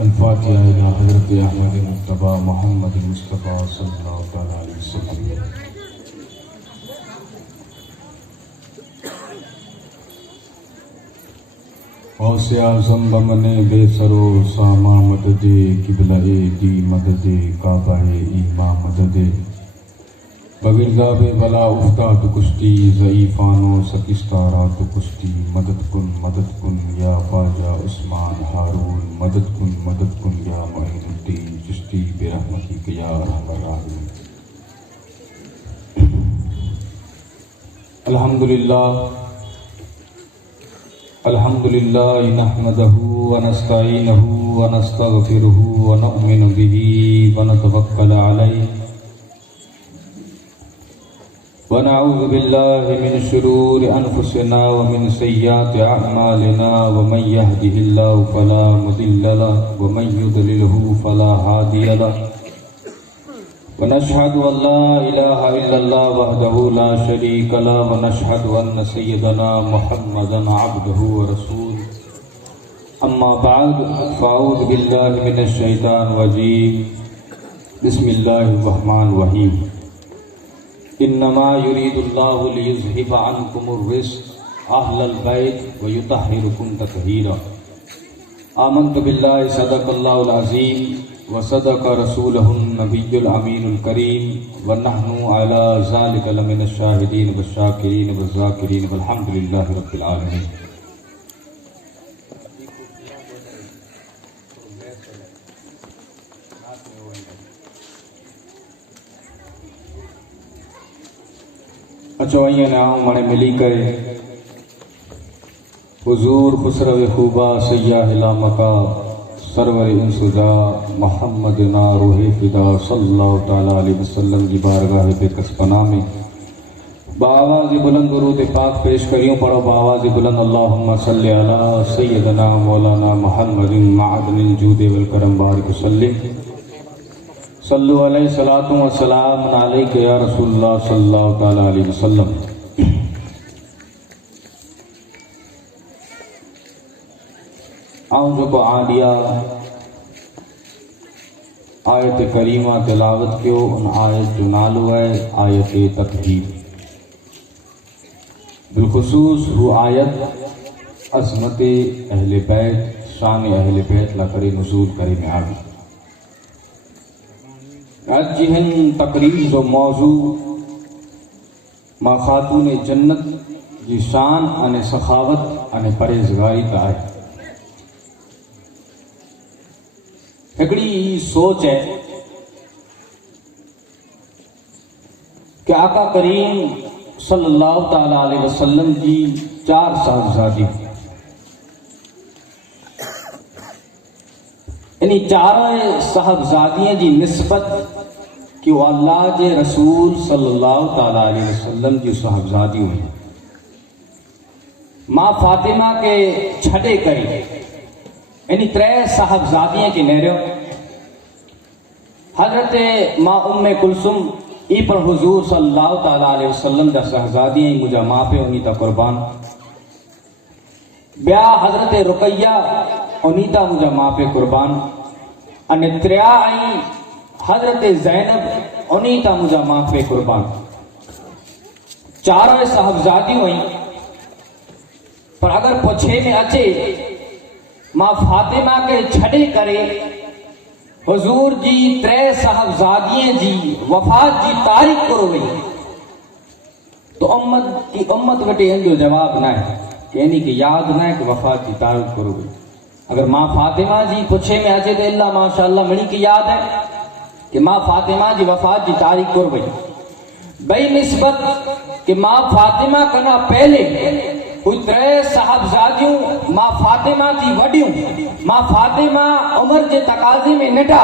الفاتحہ الی حضرت احمد مجتبی محمد مصطفیٰ صلی اللہ تعالیٰ علیہ وسلم۔ غوث اعظم بمن بے سرو ساما مدد قبلہ دی مدد کعبہ ایما مدد بگرداب بلا افتاد کشتی ضعیفانو سکستارات کشتی مدد کن یا خواجہ عثمان ہارون مدد کن یا معین الدین چشتی برحمتک یا ارحم الراحمین۔ الحمدللہ نحمدہ ونستعینہ ونستغفرہ ونؤمن بہ ونتوکل علیہ ونعوذ باللہ من شرور انفسنا ومن سیئات اعمالنا ومن یہدہ اللہ فلا مضل له ومن یضللہ فلا ہادی له ونشہد ان لا الہ الا اللہ وحدہ لا شریک له ونشہد ان سیدنا محمدا عبدہ ورسولہ اما بعد فاعوذ باللہ من الشیطان الرجیم بسم اللہ الرحمن الرحیم۔ انما یرید اللہ لیذہب عنکم الرجس اہل البیت ویطہرکم تطہیرا۔ آمنت باللہ صدق اللہ العظیم وصدق رسولہ النبی الامین الکریم ونحن علی ذلک لمن الشاہدین والشاکرین والذاکرین والحمد للہ رب العالمین۔ اچوائیاں نام منے ملی کرے حضور خسرو خوبا سیاہ لامکا سرور انسجا محمد نا روح فدا صلی اللہ تعالیٰ علیہ وسلم کی بارگاہ بے کسپنا میں بآواز بلند درود پاک پیش کریوں پڑھو بآواز بلند اللہم صلی علی سیدنا مولانا محمد معدن الجود والکرم بارک وسلم۔ صلو علیہ صلاۃ و سلام علیک یا رسول اللہ صلی اللہ تعالیٰ علیہ وسلم۔ آؤں جو کو عالیہ آیت کریمہ تلاوت کیو ان آیت جو نالو ہے آیت تطہیر۔ بالخصوص وہ آیت عظمت اہل بیت شان اہل بیت لکڑی نزول کرے میں آگی۔ آج جہن تقریر جو موضوع ما خاتون جنت جی شان ان سخاوت ان پرہیزگاری کا ہے۔ ہکڑی سوچ ہے کہ آقا کریم صلی اللہ تعالیٰ علیہ وسلم جی 4 صاحبزادی یعنی 4 صاحبزادیاں جی نسبت کہ وہ اللہ کے رسول صلی اللہ تعالیٰ علیہ وسلم کی صاحبزادی ہوئی۔ ماں فاطمہ کے چھڑے کرے یعنی 3 صاحبزادیاں کی نیرے حضرت ماں ام کلثوم ای پر حضور صلی اللہ تعالیٰ علیہ وسلم دا صاحبزادیاں مجھا ماں پہ انہی تا قربان۔ بیا حضرت رقیہ انہی تا مجھا ماں پہ قربان۔ ان 3 آئیں حضرت زینب انہی تا مجھا ماں پہ قربان۔ 4 صاحبزادی ہوئیں پر اگر پوچھے میں اچھے ماں فاطمہ کے چھڑے کرے حضور جی 3 صاحبزادیاں جی وفات جی تاریخ کرو گئی تو امت وٹے ان جو جواب نہ ہے یعنی کہ یاد نہ ہے کہ وفات جی تاریخ کرو گئی۔ اگر ماں فاطمہ جی پوچھے میں اچھے تو اللہ ماشاءاللہ مڑی کی یاد ہے کہ ماں فاطمہ جی وفات جی تاریخ کر گئی۔ بئی نسبت کہ ماں فاطمہ کنا پہلے کوئی 3 صاحبزادیوں ماں فاطمہ کی وڈیوں ماں فاطمہ عمر کے تقاضے میں نٹا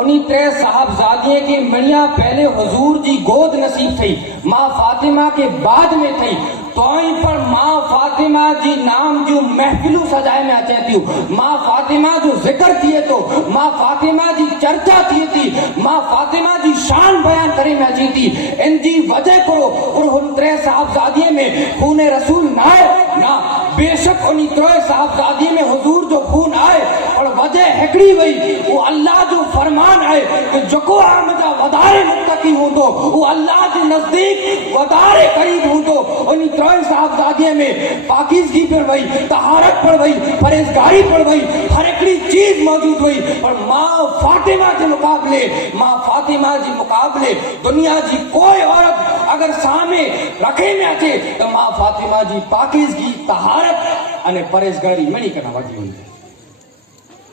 انہی 3 صاحبزادیوں کی منیا پہلے حضور جی گود نصیب تھی ماں فاطمہ کے بعد میں تھی تو پر ماں فاطمہ جی نام جو محفلوں سجائے میں چاہتی ہوں ماں فاطمہ جو ذکر کیے تو ماں فاطمہ جی چرچا کیے تھی ماں فاطمہ جی شان بیان کرے میں چاہتی ان جی وجہ کرو اور ان 3 صاحبزادیوں میں خون رسول نہ آئے نہ بے شک انہی 3 صاحبزادیوں میں حضور جو خون آئے اور وجہ ہکڑی وئی وہ اللہ جو فرمان ہے کہ جکو آمدہ ودارے متقی ہوں تو وہ اللہ کے نزدیک ودارے قریب ہوں تو انہی ترائے صاحبزادیے میں پاکیزگی پر وئی، طہارت پر وئی، پرہیزگاری پر وئی، ہر ایکڑی چیز موجود وئی. اور ماں فاطمہ کے مقابلے، ماں فاطمہ جی مقابلے دنیا جی کوئی عورت اگر سامنے رکھے میں اچے تو ماں فاطمہ جی پاکیزگی، طہارت اور پرہیزگاری میں نہیں کرنا وڈی ہوئی.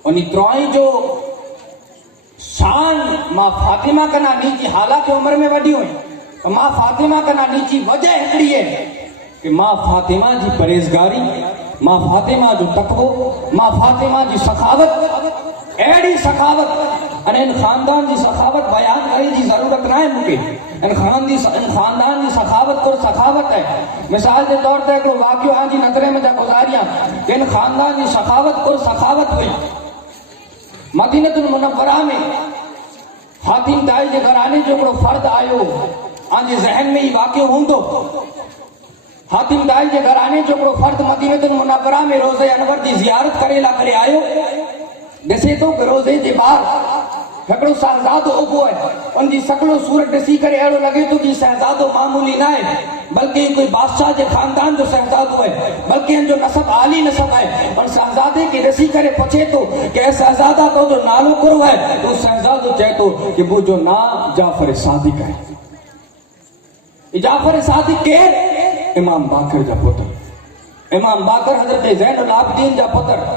انہی ترائیں جو شان ماں فاطمہ کا نا نیچی حالات عمر میں وڈی ہوئی. ماں فاطمہ کا نا نیچی وجہ ہکڑی ہے کہ ماں فاطمہ جی پرہیزگاری، ماں فاطمہ جو تقوی، ماں فاطمہ جی سخاوت، ایڑی سخاوت ان خاندان جی سخاوت بیان کرنے جی ضرورت نہ ہے. مجھے ان خاندان جی سخاوت کو سخاوت ہے. مثال کے طور پر ایک واقعہ آج نظرے میں جا گزاریاں کہ ان خاندان جی سخاوت کو سخاوت ہوئی. مدینۃ المنورہ میں حاتم طائی کے گھرانے جو فرد آئیو آج ذہن میں ہی واقع ہوں تو حاتم طائی کے گھرانے جو فرد مدینۃ المنورہ میں روزہ انور دی زیارت کرے لا کرے آئیو. ڈسے تو کہ روزے جے بار ہکڑو شہزادو اوبو ہے، ان جی شکل و صورت ڈسی کرے اڑو لگے تو کہ شہزادو معمولی نہ ہے بلکہ کوئی بادشاہ کے خاندان جو شہزادو ہے، بلکہ ان جو نسب عالی نسب ہے. اور شہزادے کی ڈسی کرے پوچھے تو کہ شہزادہ تو جو نالو کرو ہے تو شہزادو چاہتو کہ وہ جو نام جعفر صادق ہے. جعفر صادق کے امام باقر جا پتر، امام باقر حضرت زین العابدین جا پتر.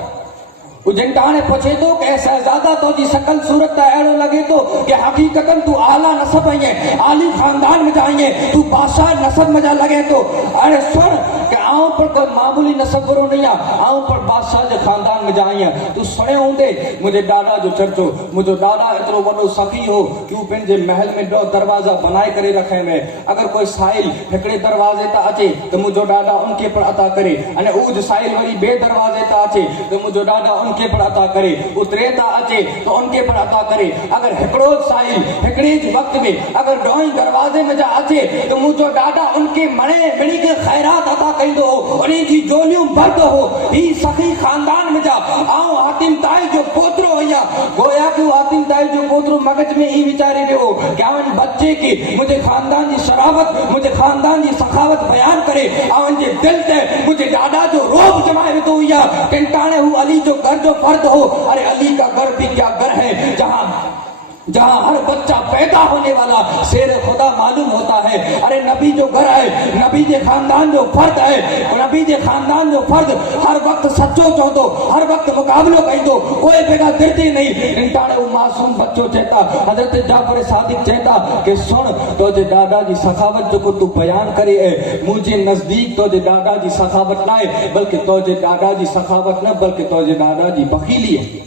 وہ جنٹانے پوچھے تو کہ شہزادہ تو جی شکل صورت تا ایڑو لگے تو کہ حقیقتاً تو اعلیٰ نسب آئیں عالی خاندان میں جائیں تو بادشاہ نسب میں جا لگے تو ارے سن کہ آؤں پر کوئی معمولی نسب ورو نہیں آؤں پر بادشاہ جے خاندان میں جائیں تو سنے ہوں دے مجھے ڈاڈا جو چرچو مجھے ڈاڈا اتنو وڈو سخی ہو کیوں پنجے محل میں دو دروازہ بنائے کرے رکھے میں اگر کوئی سائل ہکڑے دروازے تا اچے تو مجھے ڈاڈا ان کے پر عطا کرے انہیں اوج سائل وری بے دروازے تا اچے تو مجھے ڈاڈا ان کے پر عطا کرے اترے تا اچے تو ان کے پر عطا کرے. اگر ہکڑو سائل ہکڑے وقت میں اگر ڈوئیں دروازے میں جا اچے تو مجھے ڈاڈا ان کے منے بڑی کے خیرات عطا کہیں دو انہیں جی جولیوں برد ہو. ہی سخی خاندان میں جا آؤں حاتم طائی جو پوترو ہویا گویا کہ حاتم طائی جو پوترو مگج میں ہی بیچارے رہو کہ ان بچے کی مجھے خاندان جی شرافت مجھے خاندان جی سخاوت بیان کرے ان جے دل تے مجھے ڈاڈا جو روب جمائے تو ہویا کنٹانے ہو علی جو گھر جو فرد ہو. ارے علی کا گھر بھی کیا گھر ہے جہاں ہر بچہ پیدا ہونے والا شیر خدا معلوم ہوتا ہے. ارے نبی جو گھر ہے نبی کے خاندان جو فرد ہے نبی کے خاندان جو فرد ہر وقت سچو چاہتو ہر وقت مقابلو کہیں دو کوئی بیگا درتے نہیں. انٹانے وہ معصوم بچوں چہتا حضرت جعفر صادق چہتا کہ سن تو جے ڈاڈا جی سخاوت جو کو تو بیان کرے ہے مجھے نزدیک تو جے ڈاڈا جی سخاوت نہ ہے بلکہ تو جے ڈاڈا جی سخاوت نہ بلکہ تو جے ڈاڈا جی بخیلی ہے.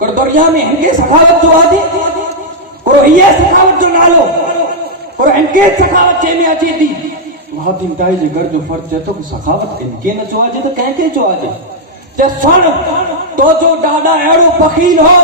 اور دنیا میں ان کے سخاوت جو آدھی اور یہ سخاوت جو نالو اور ان کے سخاوت چے میں اچھی تھی حاتم طائی جے گھر جو فرد چاہتو کہ سخاوت ان کے نہ چو آجے تو کہیں کے چو آجے جے سن تو جو ڈاڈا ایڑو بخیل ہو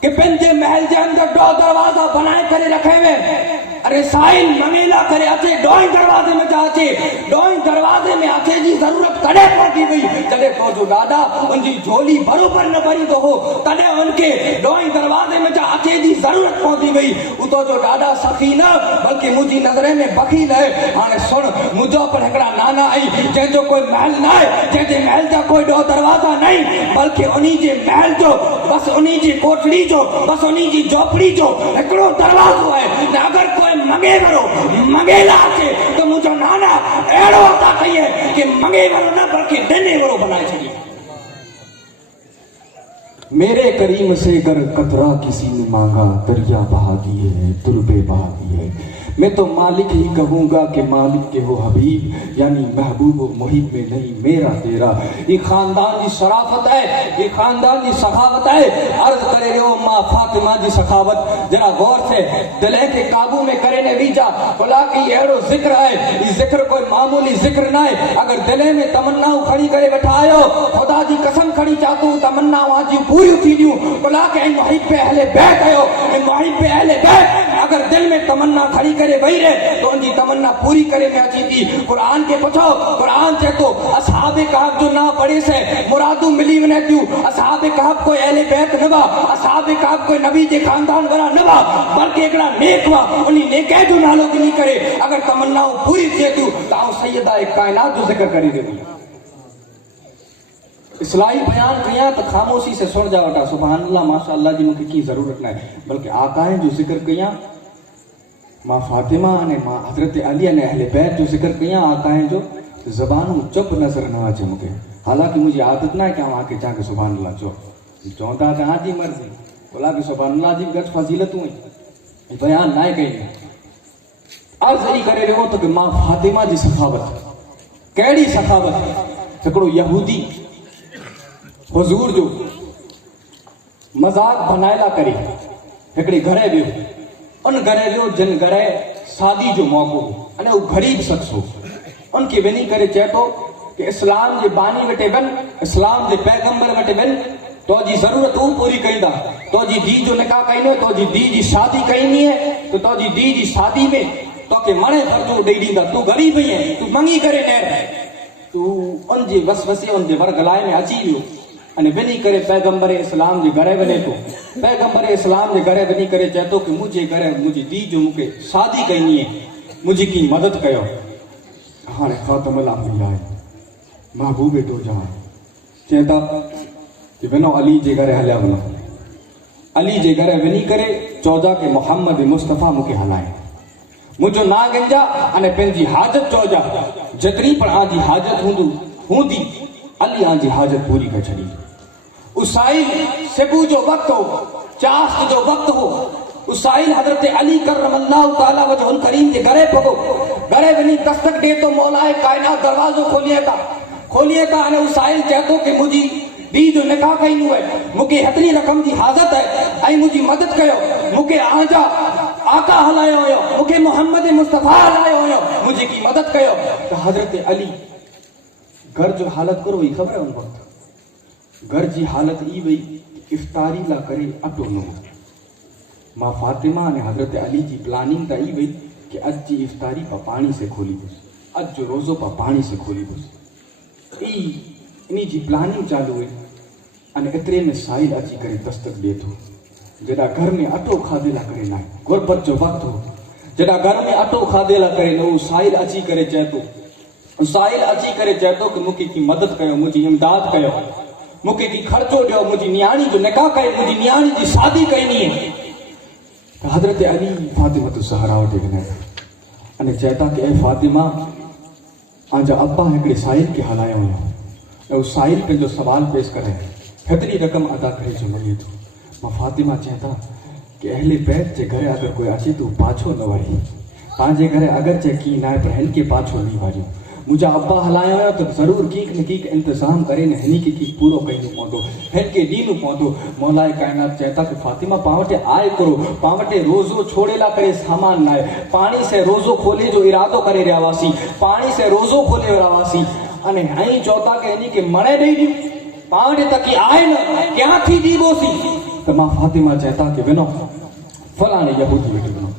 کہ پنجے محل جے اندر دو دروازہ بنائے کرے رکھے ہوئے ارے سائل منگیلا کرے اچھے ڈوئیں دروازے میں جا اچھے ڈوئیں دروازے میں اچھے جی ضرورت کڑے پڑتی گئی چلے تو جو ڈاڈا ان جی جھولی بروبر نہ بری تو ہو تڑے ان کے ڈوئیں دروازے میں جا اچھے جی ضرورت پہنچی گئی وہ تو جو ڈاڈا سخی نہ بلکہ مجھے نظرے میں بخیل ہے. ہاں سن مجھو پر ہکڑا نانا آئی جے جو کوئی محل نہ ہے جے محل جا کوئی دو دروازہ نہیں بلکہ انہی جے محل جو بس انہی جی کوٹڑی جو بس انہی جی جوپڑی جو ہکڑو دروازہ ہے نہ اگر کوئی منگے ورو منگے لاتے تو مجھو نانا ایڑو عطا کہیے کہ منگے ورو نہ بلکہ دینے ورو بنائے چاہیے. میرے کریم سے گر قطرہ کسی نے مانگا دریا بہا دیے تربے بہا دیے. میں تو مالک ہی کہوں گا کہ مالک کے ہو حبیب یعنی محبوب و محب میں نہیں میرا تیرا. یہ خاندان جی شرافت ہے یہ خاندان جی سخاوت ہے. عرض کرے رہے ہو ماں فاطمہ جی سخاوت ذرا غور سے دلے کے قابو میں کرے نے ویجا بلا کی ایڑو ذکر ہے یہ ذکر کوئی معمولی ذکر نہ ہے. اگر دلے میں تمنا کھڑی کرے بٹھائیو خدا جی قسم کھڑی چاہتو تمنا وہاں جی پوری تھی دیوں بلا کہ محب پہ اہل بیت آئیو محب پہ اہل بیت اگر دل میں تمنا तमन्ना खड़ी करे वही रहे तो उनकी तमन्ना पूरी करे में अची थी। कुरान के पुछो, कुरान चए थो असहाबे कहफ जो ना पढ़े से मुरादू मिली वने थियूं। असहाबे कहफ कोई अहले बैत न हुआ, असहाबे कहफ कोई नबी जे खानदान वारा न हुआ, बल्कि हिकिड़ा नेक हुआ। उन नेके जो नालो गिनी करे अगर तमन्नाऊं पूरी थिए थियूं त आउं सैयदा कायनात जो ज़िक्र करे ॾिनी। इस्लाही बयान कयां तो खामोशी से सुन जा वटा सुभान अल्लाह माशाअल्लाह जी मूंखे की ज़रूरत न आहे, बल्कि आकाए जो ज़िक्र कयां, मां फातिमा ने मां हज़रत अली ने अहले बैत जो ज़िक्र कयां आकाए जो ज़बानूं चुप नज़र न अचे मूंखे। हालांकि मुझे आदत ना है कि आके जाके सुभान अल्लाह चो चौंदा तव्हांजी मर्ज़ी, बोला कि सुभान अल्लाह जी घटि फज़ीलतूं आहिनि, बयान ना कई। अर्ज़ ई करे रहियो त कि मां फातिमा जी सखावत, कहिड़ी सखावत। हिकिड़ो यहूदी हुजूर जो मजाक बनाए ला करे हिकिड़े घरे वियो, उन घरे वियो जिन घरे शादी जो मौक़ो हो, अने उहो ग़रीब शख़्स हो। उनखे वञी करे चए थो कि इस्लाम जे बानी वटि वञ, इस्लाम जे पैगंबर वटि वञ, तो जी ज़रूरत हू पूरी कईंदा। तो जी धी जो निकाह कईंदो, तो जी धी जी शादी कईंदी है तो जी धी जी शादी में तोखे मणे ख़र्चो ॾेई ॾींदा। तूं ग़रीब ही है, तूं मंगी करे न, तूं उन जे वसवसे उन जे वरगलाए में अची वियो अने वञी करे पैगंबर इस्लाम जे घरे वञे थो। पैगंबर इस्लाम जे घरे वञी करे चए थो कि मुंहिंजे घरे मुंहिंजी धी जो मूंखे शादी कईंदी है, मुंहिंजी की मदद कयो। हाणे ख़ातम अल-अंबिया महबूब तो जहां चए था कि वञो अली जे घरे हलिया वञो। अली जे घरे वञी करे चौजा कि मोहम्मद मुस्तफ़ा मूंखे हलाए, मुंहिंजो ना गिंजा अने पंहिंजी हाजत चौजा, जेतिरी पण आजी हाजत हूंदी अली आजी हाजत पूरी करे छॾी। उसाइल सुबुह जो वक़्तु हो, चाश्त जो वक़्तु हो। उसाइल हज़रत अली करमल्लाहु ताला वजहुल करीम जे घरे पहुतो, घरे वञी दस्तक ॾे तो मौलाए कायनात दरवाज़ो खोलिए था अने उसाइल चए थो कि मुंहिंजी धी जो निकाह कईंदो आहे, मूंखे हेतिरी रक़म जी हाज़त आहे ऐं मुंहिंजी मदद कयो। मूंखे आजा आका हलायो हुयो, मूंखे मोहम्मद मुस्तफ़ा हलायो हुयो, मुंहिंजी की मदद कयो। त हज़रत अली घर जो हालत करो ही ख़बर है उन वक़्त घर जी हालत ई वई इफ्तारी ला करे अटो न हो। मां फातिमा ने हज़रत अली जी प्लानिंग त ई वई कि अज जी इफ्तारी पर पानी से खोली बस, अज जो रोज़ो पर पानी से खोली बस। इन्हीं जी प्लानिंग चालू हुई अने एतिरे में साहिल अची करे दस्तक ॾे थो। जॾा घर में अटो खाधे ला करे ना गुरबत जो वक़्तु हो, जॾा घर में अटो खाधे ला करे न, साहिल अची करे चए थो, साहिल अची करे चए थो कि मूंखे की मदद कयो, मुंहिंजी इमदाद कयो, मूंखे की ख़र्चो ॾियो, मुंहिंजी नियाणी जो निकाह कयो, मुंहिंजी नियाणी जी शादी कईनी है। त हज़रत अली फातिमा तो ज़हरा वटि वञे अने चए था कि ए फातिमा आंजा अब्बा हिकिड़े साहिल खे हलायो हुयो ऐं साहिल पंहिंजो सवाल पेश करे हेतिरी रक़म अदा करे जो मिले थो। मां फातिमा चए था कि अहले बैत जे घरे अगर कोई अचे तो पाछो न वरे, पंहिंजे घरे अगर चे की ना पर हिन खे पाछो नहीं वरियो। मुंहिंजा अब्बा हलायो हुयो त ज़रूर कीक न कीक इंतज़ाम करे न हिन खे की पूरो करणो पवंदो, हिन खे ॾींदो पवंदो। मौलाए कायनात चए था कि फातिमा पां वटि आए करो, पां वटि रोज़ो छोड़े ला करे सामान न आहे, पाणी से रोज़ो खोले जो इरादो करे रहिया हुआसीं, पाणी से रोज़ो खोले रहिया हुआसीं अने हाणे चओ था कि हिन खे मणे ॾेई ॾियूं, पां वटि त की आहे न, क्या थी ॾीबोसीं। त मां फातिमा चए था कि वञो फलाणे यहूदी वटि वञो,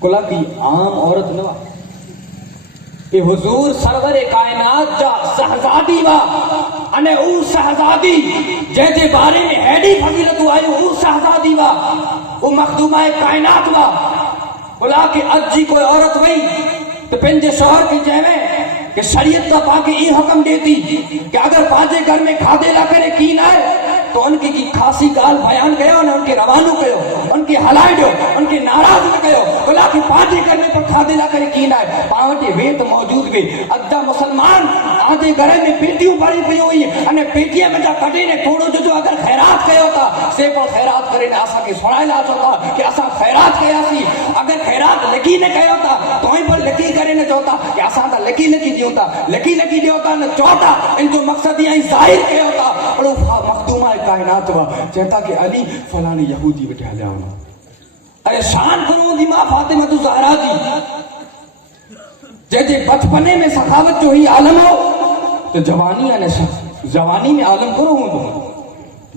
कुला की आम औरत न हुआ, कि हुजूर सरवर कायनात जा शहजादी वा अने ऊ शहजादी जंहिंजे बारे में हेॾी फज़ीलतूं आयूं, ऊ शहजादी वा, ऊ मखदूमाए कायनात वा। बोला कि अज जी कोई औरत वई तो पंहिंजे शौहर खे चवे कि शरीयत त पाके ई हुक्म ॾे थी कि अगर पंहिंजे घर में खाधे ला करे की न आहे तो उनकी की खासी ॻाल्हि बयान कयो ने उनके रवानो कयो, उनके हलाए ॾियो, उनके नाराज़ न कयो। बोला कि पंहिंजे घर में पर खाधे ला करे की न आहे, पां वटि वे त मौजूद वे। अधा मुसलमान आजे घर में पेटियूं भरी पियूं हुई अने पेटीअ में जा कढी ने थोरो जो अगर ख़ैरात कयो था से पर ख़ैरात करे ने असांखे सुणाए ला चओ था कि असां ख़ैरात कयासीं। अगर ख़ैरात लिखी न कयो था तो पर लिखी करे न चओ था कि असां त लिखी ॾियूं था, लिखी ॾियो था न चओ था, इन जो मक़सद ईअं ज़ाहिर कयो था। अहिड़ो मखदूमा कायनात हुआ, चवंदा कि अली फलाणे यहूदी वटि हलिया वञो। अरे शान करो हूंदी मां फातिमा तू ज़हरा जी, जंहिंजे बचपने में सखावत जो ही आलम हो तो जवानी में आलम करो हूंदो।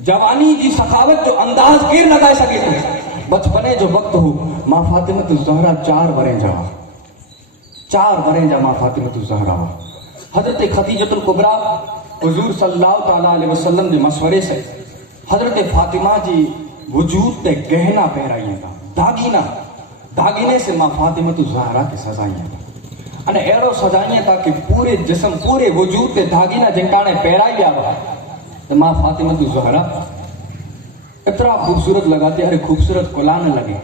जवानी जी सखावत जो अंदाज़ केरु लॻाए सघे थो। बचपने जो वक्त हो मां फातिमत ज़हरा 4 वरें जा 4 वरें जा मां फातिमत ज़हरा हजरत खदीजतुल कुबरा हुजूर सल्लल्लाहु ताला अलैहि वसल्लम के मशवरे से हजरत फातिमा जी वजूद ते गहना पहराइए था दागीना दागीने से मां फातिमत ज़हरा के सजाइए था अने एड़ो सजाइए था कि पूरे जिस्म पूरे वजूद ते दागीना जिनकाने पहराई आवा तो मां फातिमत ज़हरा इतना खूबसूरत लगाते अरे खूबसूरत कोला न लगे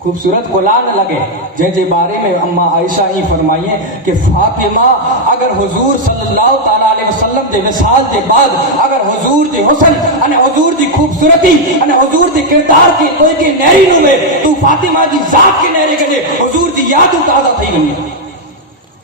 खूबसूरत कोला न लगे जैसे बारे में अम्मा आयशा ही फरमाइए कि फातिमा अगर हुजूर सल्लल्लाहु ताला अलैहि वसल्लम के विसाल के बाद अगर हुजूर जी हुस्न अने हुजूर जी खूबसूरती अने हुजूर जी किरदार के कोई के नहरी नु में तू फातिमा जी जात के नहरे कने हुजूर जी याद ताजा थई वनी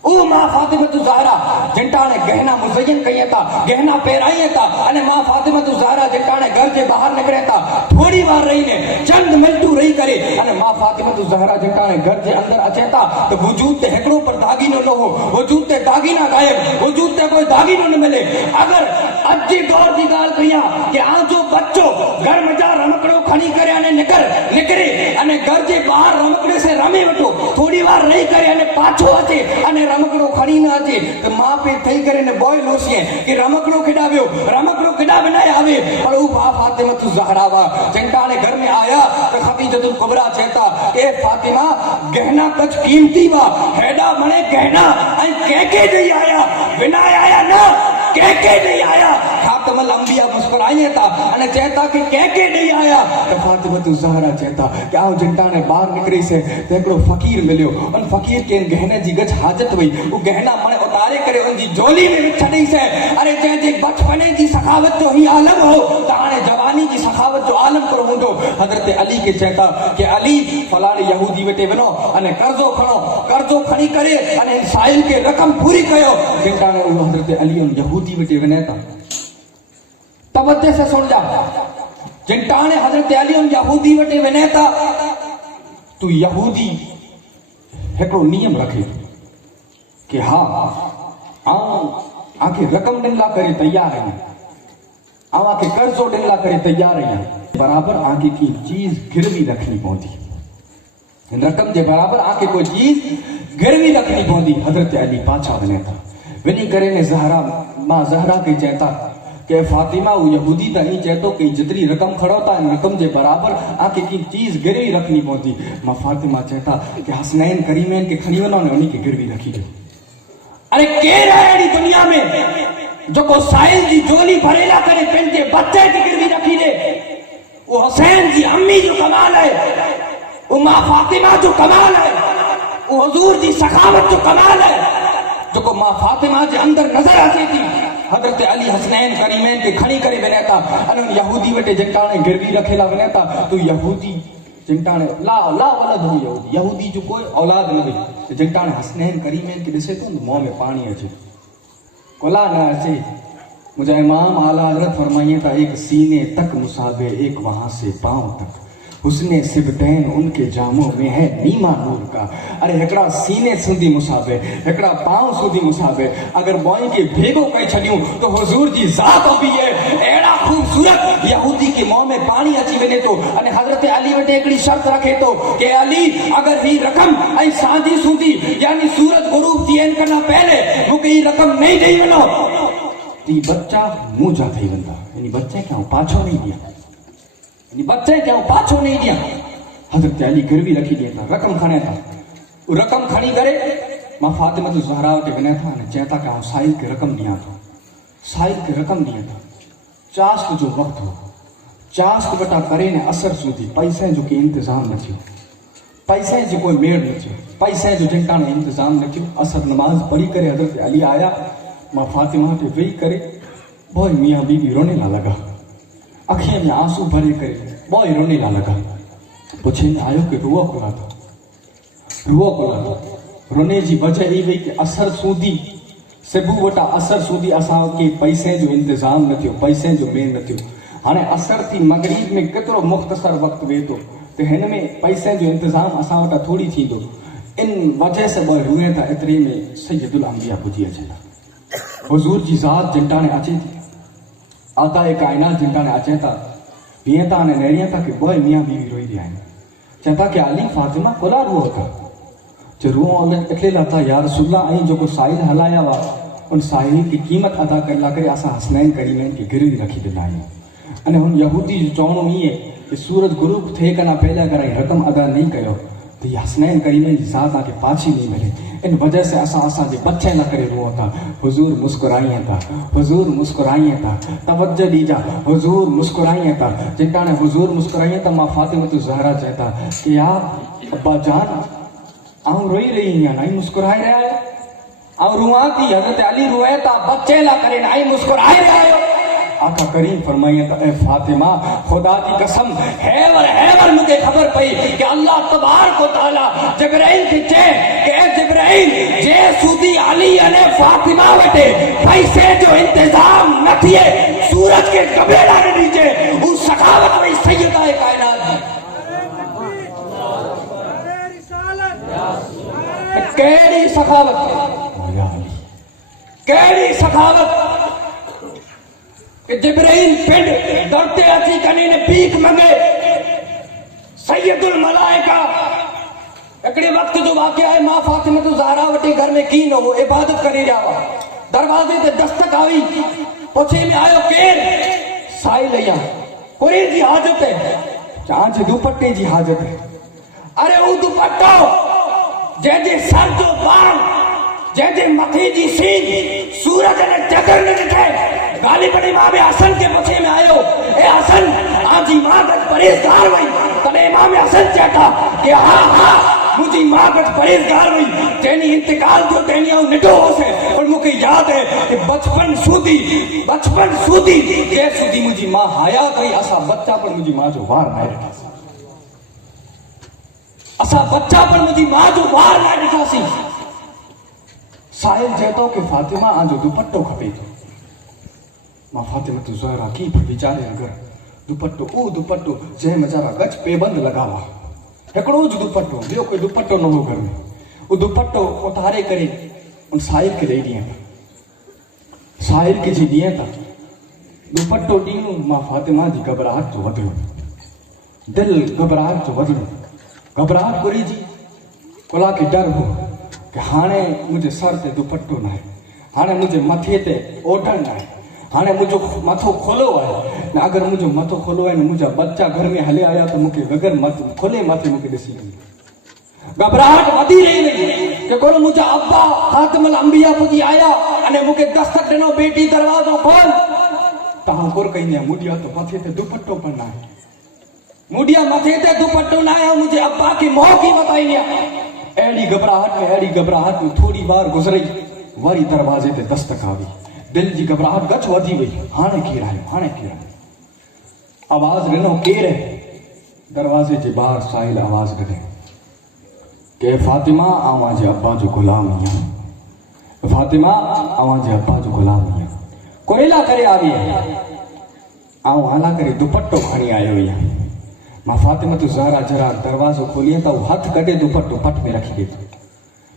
ओ मां फातिमत ज़हरा जिनटाने गहना मुज़य्यन कई था गहना पहराई था अने मां फातिमत ज़हरा जिनटाने घर के बाहर निकले था थोड़ी बार रही ने चंद मिनटू रही करे अने मां फातिमत ज़हरा जिनटाने घर के अंदर अचे था तो वजूद ते हेकड़ो पर दागीनो न हो वजूद ते दागीना गायब वजूद ते कोई दागीनो न मिले अगर अज जी दौर की गाल कया कि आ जो बच्चो घर में जा रमकड़ो खणी करे अने निकरे अने घर के बाहर रमकड़े से रमे वठो थोड़ी बार रही करे अने पाछो अचे अने रमकड़ो खड़ी न अचे तो मां पे थई करे ने बॉय लोसिए कि रमकड़ो केडा वियो रमकड़ो केडा बनाए आवे पर ऊ मां फातिमत ज़हरा वा जिनटाने घर में आया तो खदीजतुल कुबरा चेता ए फातिमा गहना कुछ कीमती वा हेडा मने गहना ऐ के दई आया बिना आया ना के नहीं आया खातमुल अंबिया मुस्कुराइए था अने चेता कि के नहीं आया तो फातिमत ज़हरा चेता कि आओ जिनटाने बाहर निकरी से तेकड़ो फकीर मिलियो उन फकीर के गहने जी गज हाजत हुई वो गहना मने उतारे करे उन जी झोली में छड़ी से अरे जे बचपने जी सखावत जो ही आलम हो ताने जवानी जी सखावत जो आलम करो हुंदो हजरत अली के चेता कि अली फलाणे यहूदी वेटे वनो अने कर्जो खणी करे अने साइल के रकम पूरी कयो जिनटाने वो हजरत अली उन यहूदी वेटे वने था तवज्जो से सुन जा जिनटाने हजरत अली उन यहूदी वेटे वने था तू यहूदी हेको नियम रखे कि हाँ आके रकम डिनला करे तैयार है आके कर्जो डिनला करे तैयार है बराबर आगे की चीज गिरवी रखनी पौंदी रकम के बराबर आके कोई चीज गिरवी रखनी पौंदी हजरत अली पाछा वने था वनी करे ने ज़हरा मां ज़हरा के चेता कि फातिमा वो यहूदी त ही चेतो कि जितनी रकम खड़ोता रकम के बराबर आके की चीज गिरवी रखनी पौंदी मां फातिमा चेता कि हसनैन करीमैन के खणी वनो ने उन्हीं की गिरवी रखी दे अरे केर है अड़ी दुनिया में जो को साहिल जी जोली भरेला करे पंहिंजे बच्चे की गिरवी रखी दे वो हुसैन जी अम्मी जो कमाल है वो मां फातिमा जो कमाल है वो हुजूर जी सखावत जो कमाल है जो को मां फातिमा के अंदर नजर आती थी हजरत अली हसनैन करीमैन के खणी करे वनेता अन यहूदी वटे जिनटाने गिरवी रखेला वनेता तो यहूदी जिनटाने ला वलद हो यहूदी जो कोई औलाद न हुई जिनटाने हसनैन करीमैन के दिसे तो मुंह में पानी अचे कोला न अचे मुझे इमाम आला हजरत फरमाइए था एक सीने तक मुसाबे एक वहां से पांव तक हुस्ने सिबतैन उनके जामों में है नीमा नूर का अरे हेकड़ा सीने सुधी मुसाबे हेकड़ा पांव सुधी मुसाबे अगर बॉय के भेगो कई छड़ियूं तो हुजूर जी जात भी है एड़ा खूबसूरत यहूदी के मुंह में पानी अची वने तो अने हजरत अली वटे एकड़ी शर्त रखे तो कि अली अगर ही रकम ऐ सादी सुधी यानी सूरज गुरूब थियन करना पहले मुके ही रकम नहीं देई वनो ती बच्चा मुंह जा थई वंदा यानी बच्चे क्या पाछो नहीं दिया बच्चे क्या पाछो नहीं दिया हजरत अली गिरवी रखी दिया था रकम खणे था रकम खणी करे मां फातिमत ज़हरा वटे वने था ने चेता का साहिल के रकम दिया था साहिल के रकम दिया था चास्त जो वक्त हो चास्त बटा करे ने असर सुधी पैसे जो के इंतजाम न थियो पैसे जो कोई मेड़ न थियो पैसे जो जिनका ने इंतजाम न थियो असर नमाज पढ़ी करे हजरत अली आया मां फातिमा पे वेही करे बोय मियां बीबी रोने ना लगा अखियों में आंसू भरे करे बॉय रोने ना लगा पूछे आयो कि रुआ कोला था रोने जी वजह ई वही कि असर सूदी सेबू वटा असर सूदी असां के पैसे जो इंतजाम न थियो पैसे जो मेन न थियो हाणे असर थी मगरिब में केतिरो मुख्तसर वक्त वे तो हिन में पैसे जो इंतजाम असां वटा थोड़ी थींदो इन वजह से बॉय रुए था एतिरे में सैयदुल अंबिया पुजी अचे था हुजूर जी ज़ात जिनटाने अचे थी आताए कायनात जिनटाने अचे था बीहे था ने नेरिया था कि बॉय मियां बीवी रोई दिया है चता कि अली फातिमा कोला रुओ था जो रुओ अकेला था या रसूल अल्लाह ऐं जेको साहिल हलाया हुआ उन साहिल की क़ीमत अदा करे ला करे असां हसनैन करीमैन खे गिरवी रखी ॾिना आहियूं। अने हुन यहूदी जो चवणो ईअं कि सूरज गुरूब थिए कना पहले अगर रक़म अदा नहीं कयो तो ये हसनैन करीमैन जी ज़ात तव्हांखे पाछी नहीं मिले। इन वजह से असांजे बच्चे न करे रुओ था। हुजूर मुस्कुराइए था, हुजूर मुस्कुराइए था, तवज्जो ॾिजा, हुजूर मुस्कुराइए था। जिताने हुजूर मुस्कुराइए था मां फातिमा ज़हरा चएता कि या अब्बा जान आऊं रोई रही आहियां नाई मुस्कुराए रहिया आहियो, आऊं रुआं थी। हज़रत अली रोए था बच्चे ला करे नाई मुस्कुराए रहिया आहियो। आका करीम फरमाइए त ए फातिमा खुदा की कसम हैवर मुझे खबर पई कि अल्लाह तबारक व तआला जिब्राइल के चे कि ए जिब्राइल जे सूदी अली अने फातिमा वटे पैसे जो इंतजाम न थिए सूरज के कबेला न दीजे उस सखावत में सैयदा कायनात केड़ी सखावत कि जिब्राइल पिंड दौड़ते अची कनी ने भीख मंगे सैयदुल मलाइका। हिकिड़े वक्त जो वाक़िया है मां फातिमा ज़हरा वटि घर में की न हो इबादत करे रहा हुआ। दरवाजे ते दस्तक आई, पुछे में आयो केर? साई लैया कोई जी हाजत है, चांच दुपट्टे जी हाजत है। अरे वो दुपट्टो जैसे सर जो बाल जैसे मथे जी सीन सूरज ने चकर न दिखे। गाली पड़ी इमाम हसन के पुछे में आयो ए हसन आजी मां गज परहेजगार वई तने इमाम हसन चेता कि हाँ मुझी मां गज परहेजगार वई तेनी इंतकाल जो तेनी आऊं निडो होसे। और मुझे याद है कि बचपन सूदी के सूदी मुझी मां हयात हुई असा बच्चा पर मुझी मां जो वार न ॾिठा, असा बच्चा पर मुझी मां जो वार न ॾिठासी। साहिल चेतो कि फातिमा आजो दुपट्टो खपे थो। मां फातिमा ज़हरा की वीचारे अगर दुपट्टो ओ दुपट्टो जंहिं मचारा गच पेबंद लगावा हिकिड़ो ज दुपट्टो ॿियो कोई दुपट्टो न हो घर में। वो दुपट्टो उतारे करे उन साहिल खे ॾेई ॾियनि था। साहिल खे जी ॾियनि था दुपट्टो ॾियूं मां फातिमा जी घबराहट जो वधियो, दिल घबराहट जो वधियो, घबराहट घुरी जी कोला खे डर हो कि हाणे मुंहिंजे सर ते दुपट्टो न आहे, हाणे मुंहिंजे मथे ते ओढ़ण न आहे, हाणे मुझो मथो खोलो है न। अगर मुझो मथो खोलो है न मुझा बच्चा घर में हले आया तो मुझे बगैर मत खोले मथे मुझे ॾिसी वई। घबराहट वधी रही कि कोन मुझा अब्बा खातिमुल अंबिया पुजी आया अने मुझे दस्तक ॾिनो बेटी दरवाज़ो खोल। तहां कुर कई मुडिया तो मथे ते दुपट्टो पर ना है, मुडिया मथे ते दुपट्टो ना है, मुझे अब्बा की मोह की बताई। अहिड़ी घबराहट में थोड़ी बार गुजरी वरी दरवाजे ते दस्तक आई। दिल जी घबराहट गच वधी वई। हाणे केर आयो? आवाज ॾिनो केर है? दरवाजे जे ॿाहिरि साहिल आवाज ॾिने के फातिमा आवां जे अब्बा जो गुलाम आहियां, फातिमा आवां जे अब्बा जो गुलाम आहियां। कोयला करे आई है आऊं हाला करे दुपट्टो खणी आयो आहियां। मां फातिमा ज़हरा जरा दरवाज़ो खोलियां त हथ कढे दुपट्टो पट में रखी ॾिठो।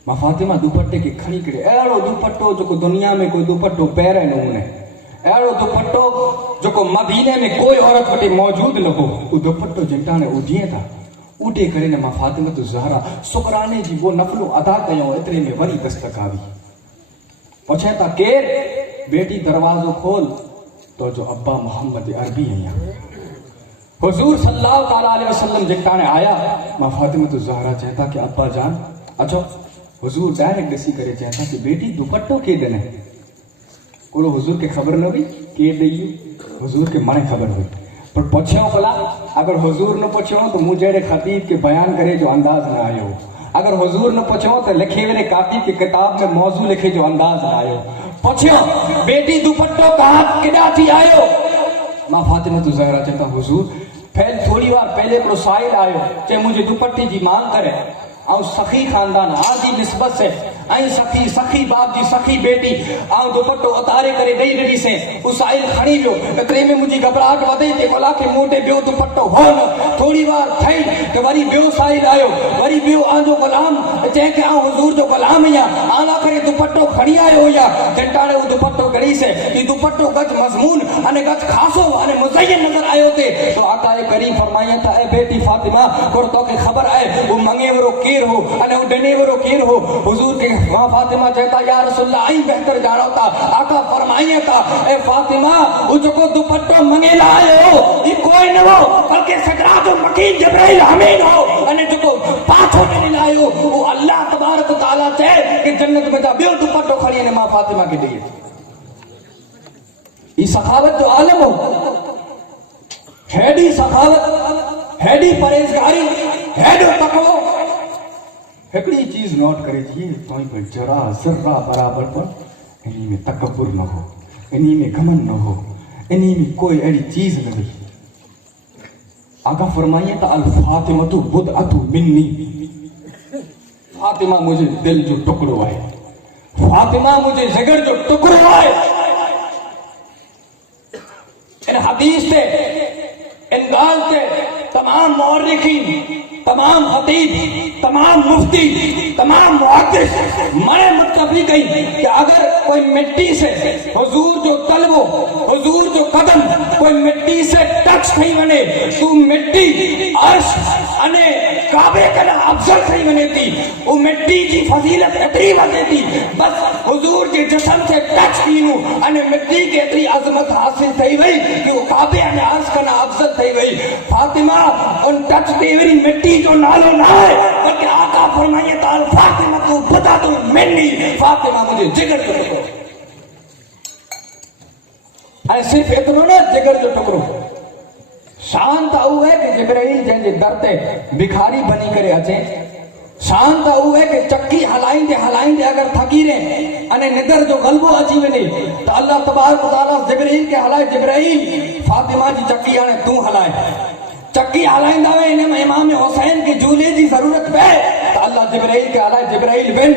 मां फातिमा दुपट्टे खे खणी करे अहिड़ो दुपट्टो जेको दुनिया में कोई दुपट्टो पहिरें नमूने, अहिड़ो दुपट्टो जेको मदीने में कोई औरत वटि मौजूद न हो। उहो दुपट्टो जिताने उॾीए था उॾे करे न मां फातिमा ज़हरा शुक्राने जी वो नफ़लो अदा कयूं। एतिरे में वरी दस्तक आई। पुछे था केर? बेटी दरवाज़ो खोल तो जो अब्बा मोहम्मद अरबी आहियां। हुजूर सल्लल्लाहु अलैहि वसल्लम जिताने आया मां फातिमा ज़हरा चएता कि अब्बा जान अचो। हुजूर डायरेक्ट ॾिसी करे चएता कि बेटी दुपट्टो के ॾिने? कोई हुजूर के खबर न हुई के ॾेई, हुजूर के मणे खबर हुई पर पुछियो भला। अगर हुजूर न पुछियो तो मुझे जहिड़े ख़तीब के बयान करे जो अंदाज न आयो। अगर हुजूर न पुछियो तो लिखे वेरे कातिब के किताब में मौजू लिखे जो अंदाज न आयो। पुछियो बेटी दुपट्टो कहाँ किॾा थी आयो? मां फातिमा ज़हरा चएता हुजूर थोड़ी बार पहले हिकिड़ो साहिल आयो चए मुझे दुपट्टे जी मांग करे। सखी खानदान आदि निस्बत से ऐं सखी सखी बाप जी सखी बेटी आउं दुपट्टो उतारे करे ॾेई ॾिनी से उसाइल खणी वियो एतिरे में मुंहिंजी घबराहट वधे ते भला खे मूं ॾे ॿियो दुपट्टो हो न थोरी वार ठही त वरी ॿियो साइल आयो वरी ॿियो आंजो गुलाम जंहिंखे आउं हुज़ूर जो गुलाम आहियां आला करे दुपट्टो खणी आयो हुया जंटाणे उहो दुपट्टो खणी से ही दुपट्टो गज मज़मून अने गज खासो अने मुज़य्यन नज़र आयो ते तो आका करीम फरमाया था ए बेटी फातिमा को तोखे ख़बर आहे वो मंगे वारो केर हो अने वो ॾिने वारो केर हो हुज़ूर के मां फातिमा चेता या रसूलल्लाह आई बेहतर जानो था आका फरमाया था ए फातिमा वो जो दुपट्टो मंगे ला आयो ई कोई न हो बल्कि सकरात जो मकीन जिब्राइल अमीन हो अने जो पाछो ॾिनी लायो वो अल्लाह तबारक तआला चए कि जन्नत में जा ॿियो दुपट्टो खणी ने मां फातिमा के ॾेई ई सखावत जो आलम हो हेडी सखावत हेडी परहेजगारी हेडो तकवो हिकड़ी चीज नोट करे थी तो पर जरा जरा बराबर पर इन्हीं में तकब्बुर न हो इन्हीं में घमंड न हो इन्हीं में कोई ऐसी चीज न रही आका फरमाइए तो अल फातिमतु बुदअतु मिन्नी फातिमा मुझे दिल जो टुकड़ो है फातिमा मुझे जिगर जो टुकड़ो है इन हदीस से इन गाल से तमाम मौर्रिखीन तमाम खतीब तमाम मुफ्ती तमाम मुहद्दिस मने मुत्तफी गई कि अगर कोई मिट्टी से हुजूर जो तलवो हुजूर जो कदम कोई मिट्टी से टच थई वने तू मिट्टी अर्श अने काबे कना अफजल थई वने थी वो मिट्टी जी फजीलत एतरी वधे थी बस हुजूर के जिस्म से टच थीनु अने मिट्टी के एतरी अजमत हासिल थई वई कि वो काबे अने अर्श कना अफजल थई वई फातिमा उन टच थी वरी मिट्टी जो नालो ना है बल्कि आका फरमाइए ताल फातिमा तू बता तू मिन्नी फातिमा मुझे जिगर जो टुकड़ो ऐं सिर्फ एतिरो न जिगर जो टुकड़ो शान त उहो है कि जिब्राइल जंहिंजे दर ते भिखारी बनी करे अचे शान त उहो है कि चक्की हलाईंदे हलाईंदे अगर थकी रहे अने निदर जो गलबो अची वञे त अल्लाह तबारक व तआला जिब्राइल के हलाए जिब्राइल फातिमा जी चक्की हाणे तू हलाए चक्की हलाईंदा वे इन में इमाम हुसैन के झूले जी जरूरत पए त अल्लाह जिब्राइल के हलाए जिब्राइल बिन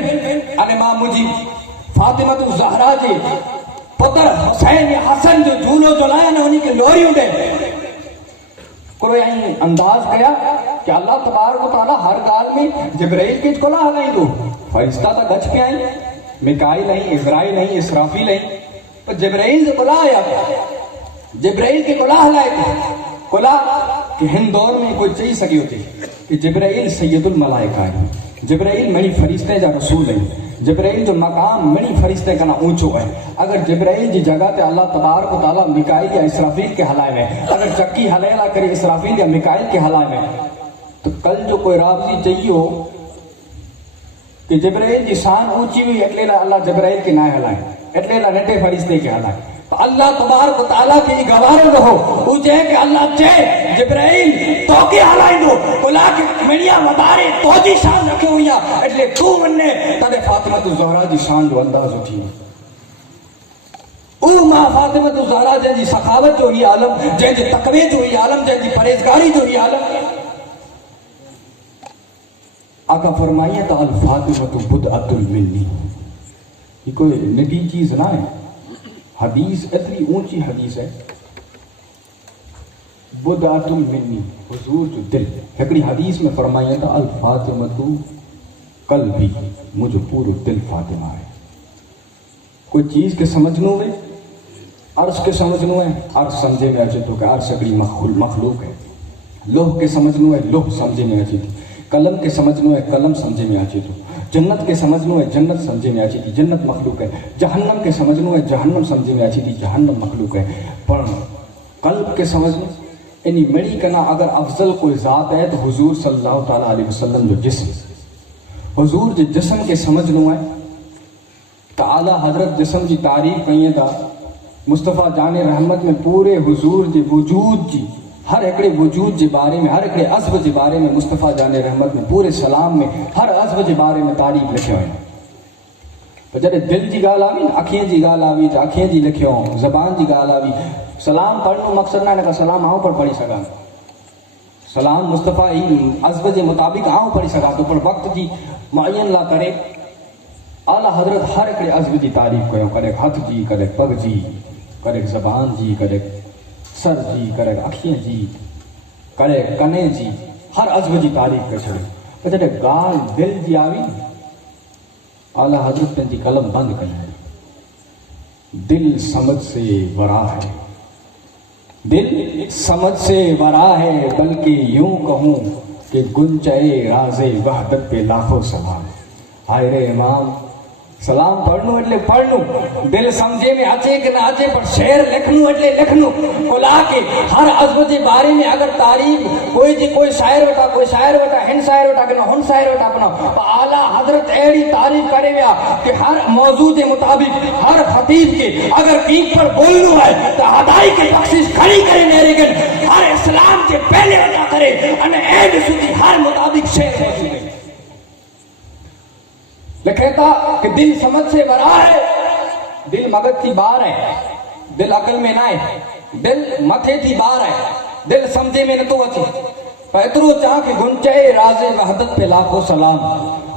अने मां मुंहिंजी फातिमा तू ज़हरा जी पुत्र हुसैन या हसन जो झूलो जो लाया न उन्हीं के लोरियूं दे कोई आई अंदाज कया कि अल्लाह तबारक व तआला हर गाल में जिब्राइल के कोला हलाईंदो फरिश्ता त गछ पे आई मिकाइल आई इज़राइल आई इसराफील आई पर जिब्राइल जो कोला आया जिब्राइल के कोला हलाए कोला कि हिन दौर में कोई चई सकियो थी कि जिब्राइल सैयदुल मलाइका है जिब्राइल मणी फरिश्ते जा रसूल है जिब्राइल जो मकाम मणी फरिश्ते कना ऊंचो है अगर जिब्राइल जी जगह ते अल्लाह तबारक व तआला मिकाइल या इसराफील के हलाए में अगर चक्की हलाएला करे इसराफील या मिकाइल के हलाए में तो कल जो कोई रावजी चाहिए कि जिब्राइल जी शान ऊंची हुई एटले अल्लाह जिब्राइल के ना हलाए एटले नटे फरिश्ते के हलाए अल्लाह तबारक व तआला के गवारो न हो उ जे के अल्लाह चे जिब्राइल तो के हलाइंदो बोला के मणिया वधारे तो जी शान रखियो हुया એટલે तू वने तने फातिमा तू ज़हरा जी शान जो अंदाज उठी ओ मां फातिमा तू ज़हरा जी सखावत जो ही आलम जे तकवे जो ही आलम जे परहेजगारी जो ही आलम आका फरमाइए तो अल फातिमा तू बुदअतुल मिन्नी ये कोई निटी चीज ना है हदीस इतनी ऊंची हदीस है बुदअतुल मिन्नी हुजूर जो दिल हिकड़ी हदीस में फरमाया था अल फातिमतु कल्बी मुझे पूरो दिल फातिमा है कोई चीज के समझनो है अर्श के समझनो है अर्श समझे में अचे तो कि अर्श हिकड़ी मखलूक है लोह के समझनो है लोह समझे में अचे थी कलम के समझनो है कलम समझे में अचे तो जन्नत के समझनो है जन्नत समझे में अची थी जन्नत मखलूक है जहन्नम के समझनो है जहन्नम समझे में अची थी जहन्नम मखलूक है पर कल्ब के समझनो इन्हीं मड़ी कना अगर अफजल कोई ज़ात है तो हुजूर सल्लल्लाहु ताला अलैहि वसल्लम जो जिस्म हुजूर जे जिस्म के समझनो है तो आला हजरत जिस्म की तारीफ कई था मुस्तफ़ा जाने रहमत में पूरे हुजूर जे वजूद जी हर एकड़े वजूद के बारे में हर एकड़े अज़्ब के बारे में मुस्तफ़ा जाने रहमत में पूरे सलाम में हर अज़्ब के बारे में तारीफ़ लिखियो है पर जॾहिं दिल की गाल आवी अखियों की गाल आवी तो अखियों की लिखियो ज़बान की गाल आवी सलाम पढ़नो मकसद ना का सलाम आऊं पर पढ़ी सका सलाम मुस्तफ़ा ही अज़्ब के मुताबिक आऊं पढ़ी सका तो पर वक्त की मुअय्यन ला करे आला हज़रत हर हिकिड़े अज़्ब जी तारीफ़ कयो, कॾहिं हथ जी, कॾहिं पग जी, कॾहिं ज़बान जी, कॾहिं सर जी, कॾहिं अखियुनि जी, कॾहिं कने जी, हर अज़्ब जी तारीफ़ करे छॾी। पर जॾहिं ॻाल्हि दिलि जी आई, आला हज़रत पंहिंजी कलम बंदि कई। दिल समझ से वरा है, दिल समझ से वरा है, बल्कि यूं कहूं कि गुंचए राज़े वहदत पे लाखों सलाम। हाय रे इमाम, सलाम पढ़नू એટલે પઢનું, દિલ સમજે में अचे कि ना अचे, पर शेर लिखनू એટલે लिखनू। खुला के हर अज़्ब जे बारे में अगर तारीफ़ कोई शायर वटा, कोई शायर वटा, हिन शायर वटा कि न हुन शायर वटा अपना, तो आला हज़रत अहिड़ी तारीफ़ करे विया कि हर मौजू जे मुताबिक हर खतीब के अगर कीप पर बोलनू है तो हदाई के बख्शिश खड़ी करे नेरेगन, हर इस्लाम के पहले अदा करे अने ऐन सुधी हर मुताबिक शेर मौजूद है। लिखे था कि दिल समझ से बरा है, दिल मगज थी बार है, दिल अकल में ना है, दिल मथे थी बार है, दिल समझे में न तो अचे। पर एतिरो चाह कि गुंचए राज़े वहदत पे लाखों सलाम।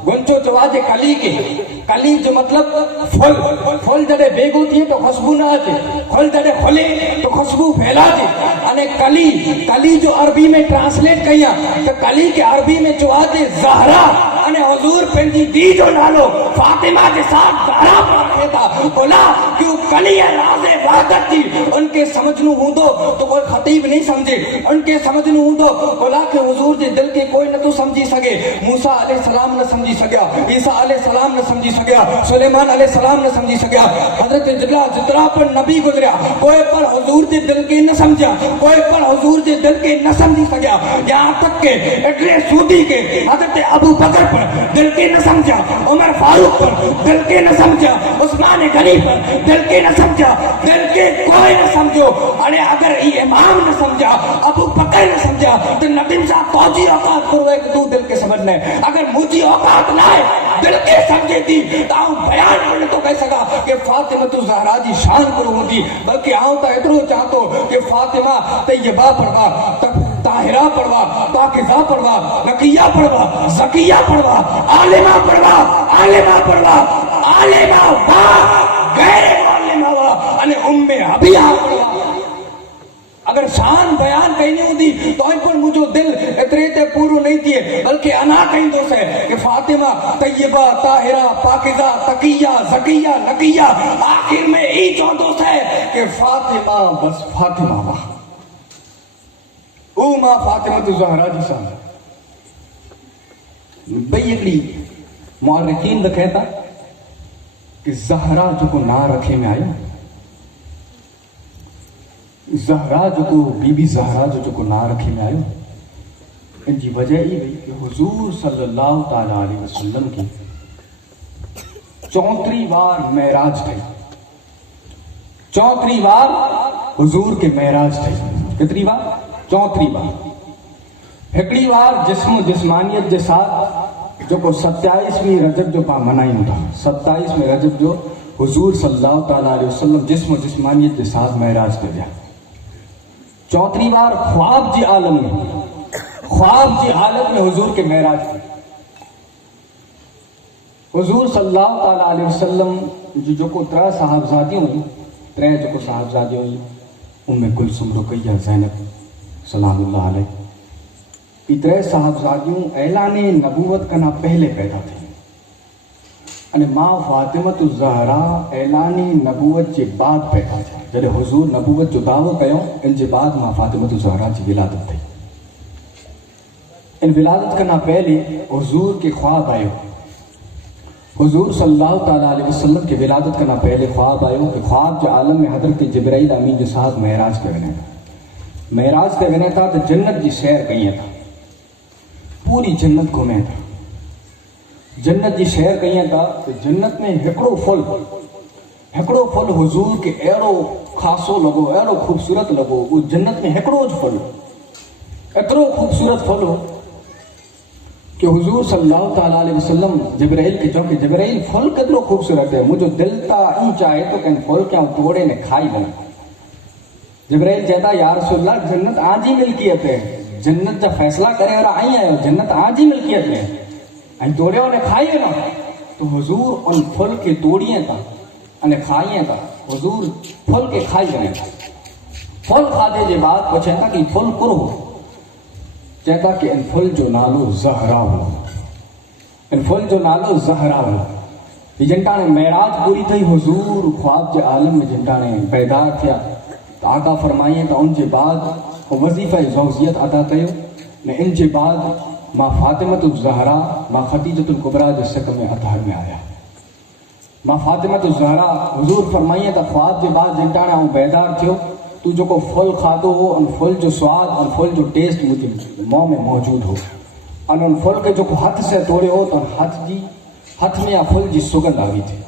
गुंचो चवाजे कली के, कली जो मतलब फुल, फुल जॾहिं बेगो थिए तो खुशबू न अचे, फुल जॾहिं खुले तो खुशबू फैलाजे। अने कली, कली जो अरबी में ट्रांसलेट कया तो कली के अरबी में चवाजे ज़हरा। अने हुजूर पंहिंजी धी जो नालो फातिमा के साथ ज़हरा रखे था। बोला कि वो कली है राज़े वहदत थी, उनके समझनू हूंदो तो कोई खतीब नहीं समझे, उनके समझनू हूंदो। बोला कि हुजूर जे दिल के कोई न तो समझी सके। मूसा अलैहिस्सलाम न समझी सकिया, ईसा अलैहिस्सलाम न समझी सकिया, सुलेमान अलैहिस्सलाम न समझी सकिया। हज़रत जितना पर नबी गुजरिया, कोई पर हुजूर जे दिल के न समझा, कोई पर हुजूर जे दिल के न समझी सकिया। यहाँ तक के इतने सूदी के हज़रत अबू बकर पर दिल के न समझा, उमर फारूक पर दिल के न समझा, उस्मान गनी पर दिल के न समझा, दिल के कोई न समझो। अरे अगर ये इमाम न समझा, अबू बकर न समझा, तो नबी साहब तौजी औकात करो एक तू दिल के समझना है। अगर मुझी औकात ना है दिल के समझे थी तो आऊं बयान न तो कह सका कि फातिमा तू ज़हरा जी शान करो होंदी, बल्कि आऊं तो एतिरो चाहतो कि फातिमा तैयबा पढ़वा, ताहिरा पढ़वा, पाकिज़ा पढ़वा, नकिया पढ़वा, ज़किया पढ़वा, आलिमा पढ़वा, आलिमा पढ़वा, आलिमा वाह, गैर आलिमा वाह, अने उम्मे हबिया पढ़वा। अगर शान बयान कहीं होंदी तो इन पर मुझो दिल इतरे ते पूरो नहीं थिए, बल्कि अना कहीं दोस्त है कि फातिमा तैयबा, ताहिरा, पाकिज़ा, तकिया, ज़किया, नकिया, आखिर में ई जो दोस्त है कि फातिमा बस फातिमा वाह, ओ मां फातिमा तो ज़हरा जी शान। भई हिकिड़ी मुअर्रिखीन लिखे था कि ज़हरा जो को ना रखे में आयो, ज़हरा जो को बीबी ज़हरा जो को ना रखे में आयो, इनकी वजह ये हुई कि हुजूर सल्लल्लाहु ताला अलैहि वसल्लम की 34 बार मेराज थी, 34 बार हुजूर के मेराज थे। कितनी बार? 34 बार। हिकिड़ी बार जिस्म जिस्मानियत के साथ जो को 27वीं रजब जो पा मनायूं था, 27वें रजब जो हुजूर सल्लल्लाहु ताला अलैहि वसल्लम जिस्म जिस्मानियत के साथ मेराज ते विया। 34 बार ख्वाब जी आलम में, ख्वाब जी हालत में हुजूर के मेराज थे। हुजूर सल्लल्लाहु ताला अलैहि वसल्लम जो को 3 साहबजादियों हुई, 3 जो को साहबजादियों हुई, उम्मे कुलसुम, रुकैया, ज़ैनब सलामुल्लाह अलैह, ये 3 साहबजादियों ऐलान नबूवत करना पहले पैदा थी। अने मां फातिमा तो ज़हरा ऐलान नबूवत के बाद पैदा थी। जॾहिं हुजूर नबूवत जो दावो कयो, इन जे बाद मां फातिमा तो ज़हरा की विलादत थी। इन विलादत करना पहले हुजूर के ख्वाब आयो, हुजूर सल्लल्लाहु ताला अलैहि वसल्लम के विलादत करना पहले ख्वाब आयो कि ख्वाब जो आलम में हजरत जिब्राइल अमीन जो साहब महराज के वञे था, महराज ते वञे था तो जन्नत की सैर कई था, पूरी जन्नत घुमे था, जन्नत की सैर कई था। तो जन्नत में हिकिड़ो फल हुजूर के अहिड़ो खासो लॻो, अहिड़ो खूबसूरत लॻो, वो जन्नत में हिकिड़ो ज फल, एतिरो खूबसूरत फल हो कि हुजूर सल्लल्लाहु ताला अलैहि वसल्लम जिब्राइल के चो कि जिब्राइल फल केतिरो खूबसूरत है, मुझो दिल ता ई चाहे तो कहीं फल क्या तोड़े ने खाई वञा। जिब्राइल चवंदा या रसूलल्लाह जन्नत आजी मिल्कियत है, जन्नत जा फैसला करे वारा आई आयो, जन्नत आजी मिल्कियत है, ऐं तोड़ियो ने खाई वञो। تو حضور ان پھل کے توڑیے تھا અને ખાઈએ था हुजूर फल के खाई करे फल खाधे जे बाद पूछे था कि फल कुरो चेता कि इन फल जो नालो ज़हरा हो इन फल जो नालो ज़हरा हो ये जिनका ने मेराज पूरी थी हुजूर ख्वाब जे आलम में जिनका ने पैदा किया तो आका फरमाइए तो उन जे बाद वो वजीफा ज़ौजियत अदा कयो ने इन जे बाद मां फातिमतुज़ ज़हरा मां खदीजतुल कुबरा जे शक में अतहर में आया मां फातिमतुज़ ज़हरा हुजूर फरमाइए त ख्वाब जे बाद जिनटाणे आऊं बेदार थियो तू जेको फल खाधो हो उन फल जो स्वाद उन फल जो टेस्ट मुझे मुंह में मौजूद हो और उन फल के जो हथ से तोड़े हो तो हथ में या फल जी सुगंध आई थी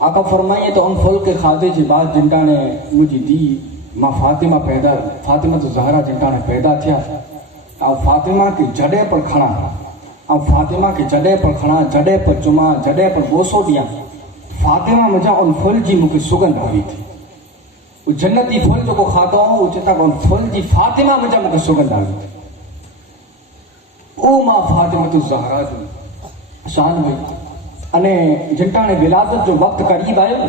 आका फरमाइए तो उन फल के खाधे जे बाद जिनटाणे मुझी दी मां फातिमतुज़ ज़हरा जिनटाणे पैदा थिया आऊं फातिमा के जड़े पर खड़ा और फातिमा के जड़े पर खड़ा जड़े पर चुमा जड़े पर बोसो दिया फातिमा मुझा उन फल जी मुझे सुगंध आई थी वो जन्नती फल जो को खाता हूँ वो चिता उन फल जी फातिमा मुझा मुझे सुगंध आई थी ओ मां फातिमतुज़ ज़हरा जो शान हुई अने जिनटाणे विलादत जो वक्त करीब आयो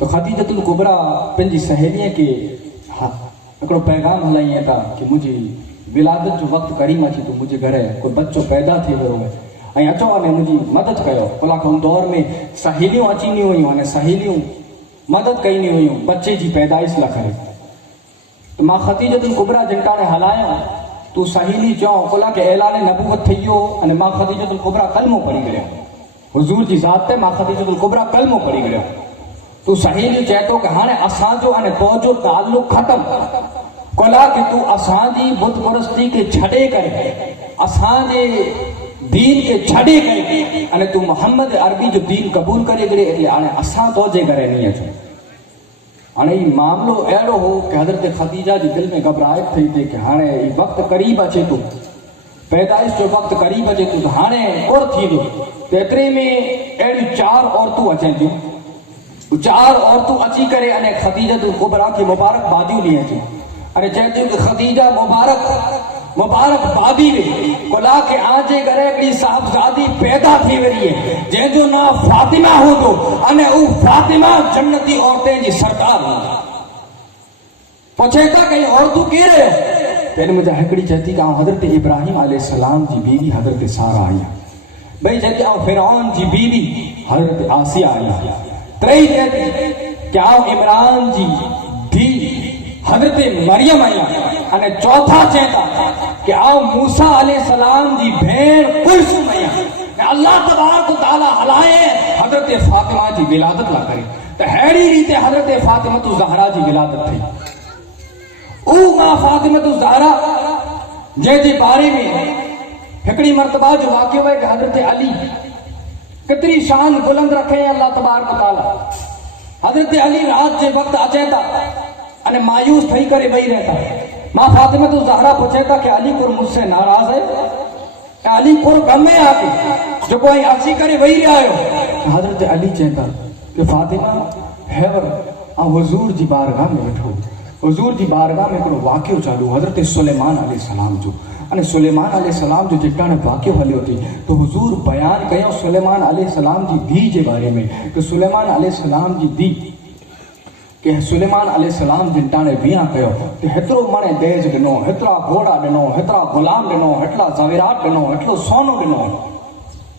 तो खदीजतुल कुबरा पंहिंजी सहेलीअ के हिकिड़ो पैगाम हलाइए था कि मुझे विलादत जो वक्त करीम अची तो मुझे घर कोई बच्चो पैदा थी वियो है अचो अने मुझी मदद कयो भला उन दौर में सहेलियों अची नहीं हुई अने सहेलियों मदद कई नहीं हुई बच्चे जी पैदाइश ला करे तो मां खदीजतुल कुबरा जिनटाणे हलाया तू सहेली चो भला के ऐलान नबूवत थी वियो अने मां खदीजतुल कुबरा कलमो पढ़ी गयो हुजूर जी ज़ात ते मां खदीजतुल कुबरा कलमो पढ़ी गयो तू सहेली चए तो कि हाणे असांजो अने तोजो ताल्लुक खत्म कोला कि तू असांजी बुत परस्ती के छड़े करे असांजे दीन के छड़े करे अने तू मोहम्मद अरबी जो दीन कबूल करे करे એટલે हाणे असां तोजे घरे नहीं अचो हाणे ई मामलो अहिड़ो हो कि हज़रत खदीजा जी दिल में घबराहट थी थी कि हाणे ई वक्त करीब अचे तो पैदाइश जो वक्त करीब अचे तो हाणे और थी दो तेतरे में अहिड़ी 4 औरतूं अचनि थियूं 4 औरतूं अची करे अने खदीजतुल कुबरा खे मुबारकबादियूं ॾियनि थियूं अरे चए कि खदीजा मुबारक बादी वे कोला के आजे घरे हिकिड़ी साहबजादी पैदा थी वई है जंहिंजो नाम फातिमा हूंदो अने उ फातिमा जन्नती औरतें जी सरकार हूंदी पुछे था कि औरतूं केर पहिरियों मुंहिंजा हिकिड़ी चएती कि हज़रत इब्राहिम अलैहिस्सलाम जी बीवी हज़रत सारा आई भई चएती फिरौन जी बीवी हज़रत आसिया आई त्रई चएती कि इमरान जी धी हज़रत मरियम आई अने चौथा चेता कि आओ मूसा अलैहिस्सलाम जी भेण कुलसुम आई अल्लाह तबारक व तआला हलाए हज़रत फातिमा जी विलादत ला करे तो हेड़ी रीते हज़रत फातिमतुज़ ज़हरा जी विलादत थी ओ मां फातिमतुज़ ज़हरा जे जे बारे में हिकड़ी मर्तबा जो वाक़ियो है कि हज़रत अली कितनी शान बुलंद रखे अल्लाह तबारक व तआला हज़रत अली रात जे वक्त अचे था अने मायूस थई करे वही रहता मां फातिमतुज़ ज़हरा पूछे था कि अली पुर मुझसे नाराज है अली पुर गम में आके जो कोई अची करे वही रहा है हज़रत अली चेता कि फातिमा हैवर आ हुजूर जी बारगाह में बैठो हुजूर जी बारगाह में हिकिड़ो वाक़ियो चालू हज़रत सुलेमान अलैहिस्सलाम जो अने सुलेमान अलैहिस्सलाम जो जिताणे वाक़ियो हलियो थी तो हुजूर बयान कयो सुलेमान अलैहिस्सलाम जी धी जे बारे में कि सुलेमान अलैहिस्सलाम जी धी कि सुलेमान अलैहिस्सलाम जिताणे बिया कयो कि हेतिरो मणे दहेज ॾिनो हेतिरा घोड़ा ॾिनो हेतिरा गुलाम ॾिनो हेतिरा ज़वेरात ॾिनो हेतिरो सोनो ॾिनो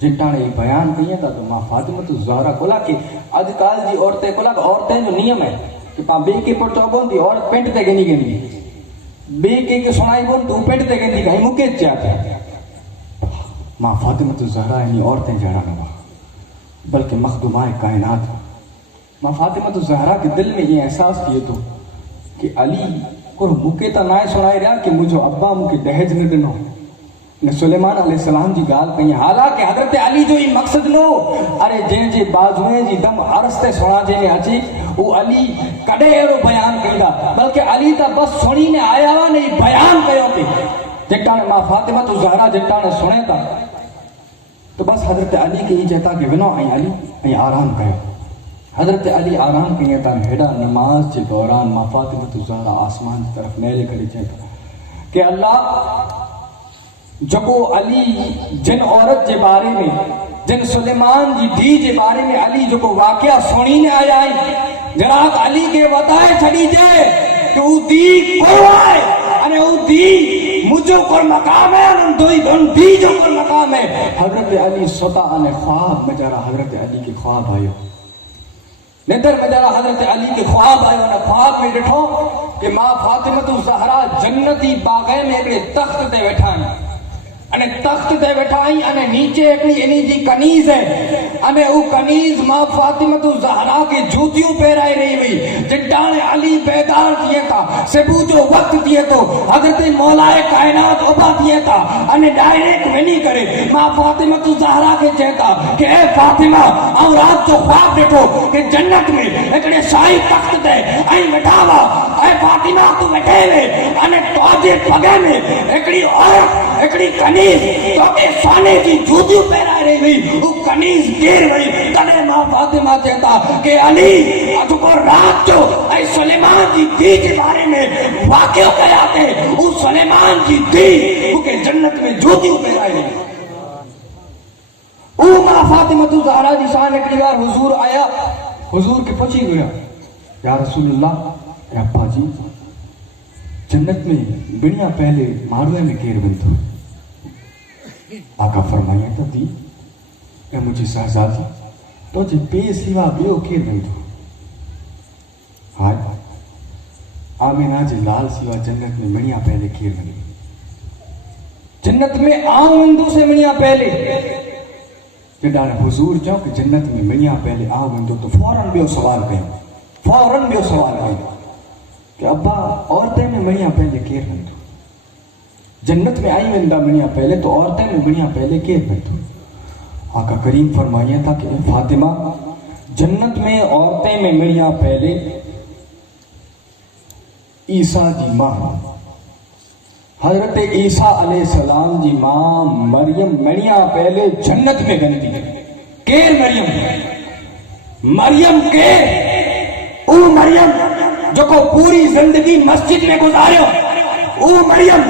जिताणे बयान कई था तो मां फातिमतुज़ ज़हरा कोला कि अॼुकल्ह जी औरतें कोला औरतें जो नियम है कि पाण ॿिए खे पुट चइबो थी औरत पेंट ते गिनी गिनी ॿिए कंहिंखे सुणाइबो तूं पेंट ते गिनी कई मूंखे चया पिया मां फातिमतुज़ ज़हरा इन औरतें जहिड़ा न हुआ बल्कि मखदूमाए कायनात मां फातिमतुज़ ज़हरा के दिल में ये एहसास थिए तो कि अली को मूंखे त नाहे सुणाए रहा कि मुझो अब्बा मूंखे दहेज न ॾिनो ने सुलेमान अलैहिस्सलाम जी ॻाल्हि कई हालांकि हज़रत अली जो ही मक़सद न हो अरे जंहिंजे बाज़ूअ जी दम अर्स ते सुणाजे ने अची वो अली कॾहिं अहिड़ो बयान कंदा बल्कि अली त बस सुणी ने आया हुआ ने बयान कयो पे जेटाणे मां फातिमतुज़ ज़हरा जेटाणे सुणे था तो बस हज़रत अली के ही चएता कि वञो ऐं अली ऐं आराम कयो हज़रत अली आराम कई था हेॾा नमाज के दौरान मां फातिमतुज़ ज़हरा आसमान की तरफ मेले करे चएता कि अल्लाह जको अली जिन औरत के बारे में جن سلیمان جی دھی جے بارے میں علی جو کو واقعہ سنی نے آیا ہے جناب علی کے بتائے چھڑی جے کہ وہ دی کوئی آئے انہیں وہ دی مجھو کر مقام ہے انہیں دوئی دن دی جو کر مقام ہے. حضرت علی ستا انہیں خواب میں جارا حضرت علی کے خواب آئے ندر میں جارا حضرت علی کے خواب آئے انہیں خواب میں ڈٹھو کہ ماں فاطمہ الزہرا جنتی باغے میں ایک تخت دے بیٹھائیں انہیں تخت دے بیٹھائیں انہیں نیچے ایکڑی انہی جی کنیز ہے انہیں او کنیز ماں فاطمہ الزہرا کے جوتیوں پیرائے رہی ہوئی جنٹان علی بیدار دیئے تھا سبو جو وقت دیئے تو حضرت مولا کائنات اوپا دیئے تھا انہیں ڈائریکٹ میں نہیں کرے ماں فاطمہ الزہرا کے چہتا کہ اے فاطمہ اور رات جو خواب دیکھو کہ جنت میں ایکڑے شاہی تخت دے این بٹھاوا اے فاطمہ تو بیٹھے ہوئے انہیں توجہ پگے میں ایکڑی عورت ایکڑی کنیز تو کہ سانے کی جوتیوں پیرائے رہی ہوئی وہ کنیز گیر ہوئی تنے ماں فاطمہ چہتا کہ علی اتو کو رات جو اے سلیمان جی دی کے بارے میں واقع گیا تھے وہ سلیمان جی دی وہ کہ جنت میں جوتیوں پیرائے رہی وہ ماں فاطمہ الزہرا جی شان ایک بار حضور آیا حضور کے پچھی گیا یا رسول اللہ اے ابا جی جنت میں بنیا پہلے ماروے میں کیر بنتا آقا فرمایا تو دی اے مجھے شہزادی تو جے بے سوا بیو کیر بنتا ہاں آمینہ جے لال سوا جنت میں بنیا پہلے کیر بنی جنت میں آم بندو سے بنیا پہلے جدار حضور جاؤ کہ جنت میں بنیا پہلے آم بندو تو فوراں بیو سوال کہیں کہ ابا عورتیں میں بنیا پہلے کیر بنتو جنت میں آئی بندہ بنیا پہلے تو عورتیں میں بنیا پہلے کیر بنتو آقا کریم فرمایا تھا کہ فاطمہ جنت میں عورتیں میں بنیا پہلے عیسیٰ جی ماں حضرت عیسیٰ علیہ السلام جی ماں مریم بنیا پہلے جنت میں گندی کیر مریم کیر او مریم جو کو پوری زندگی مسجد میں گزارے او مریم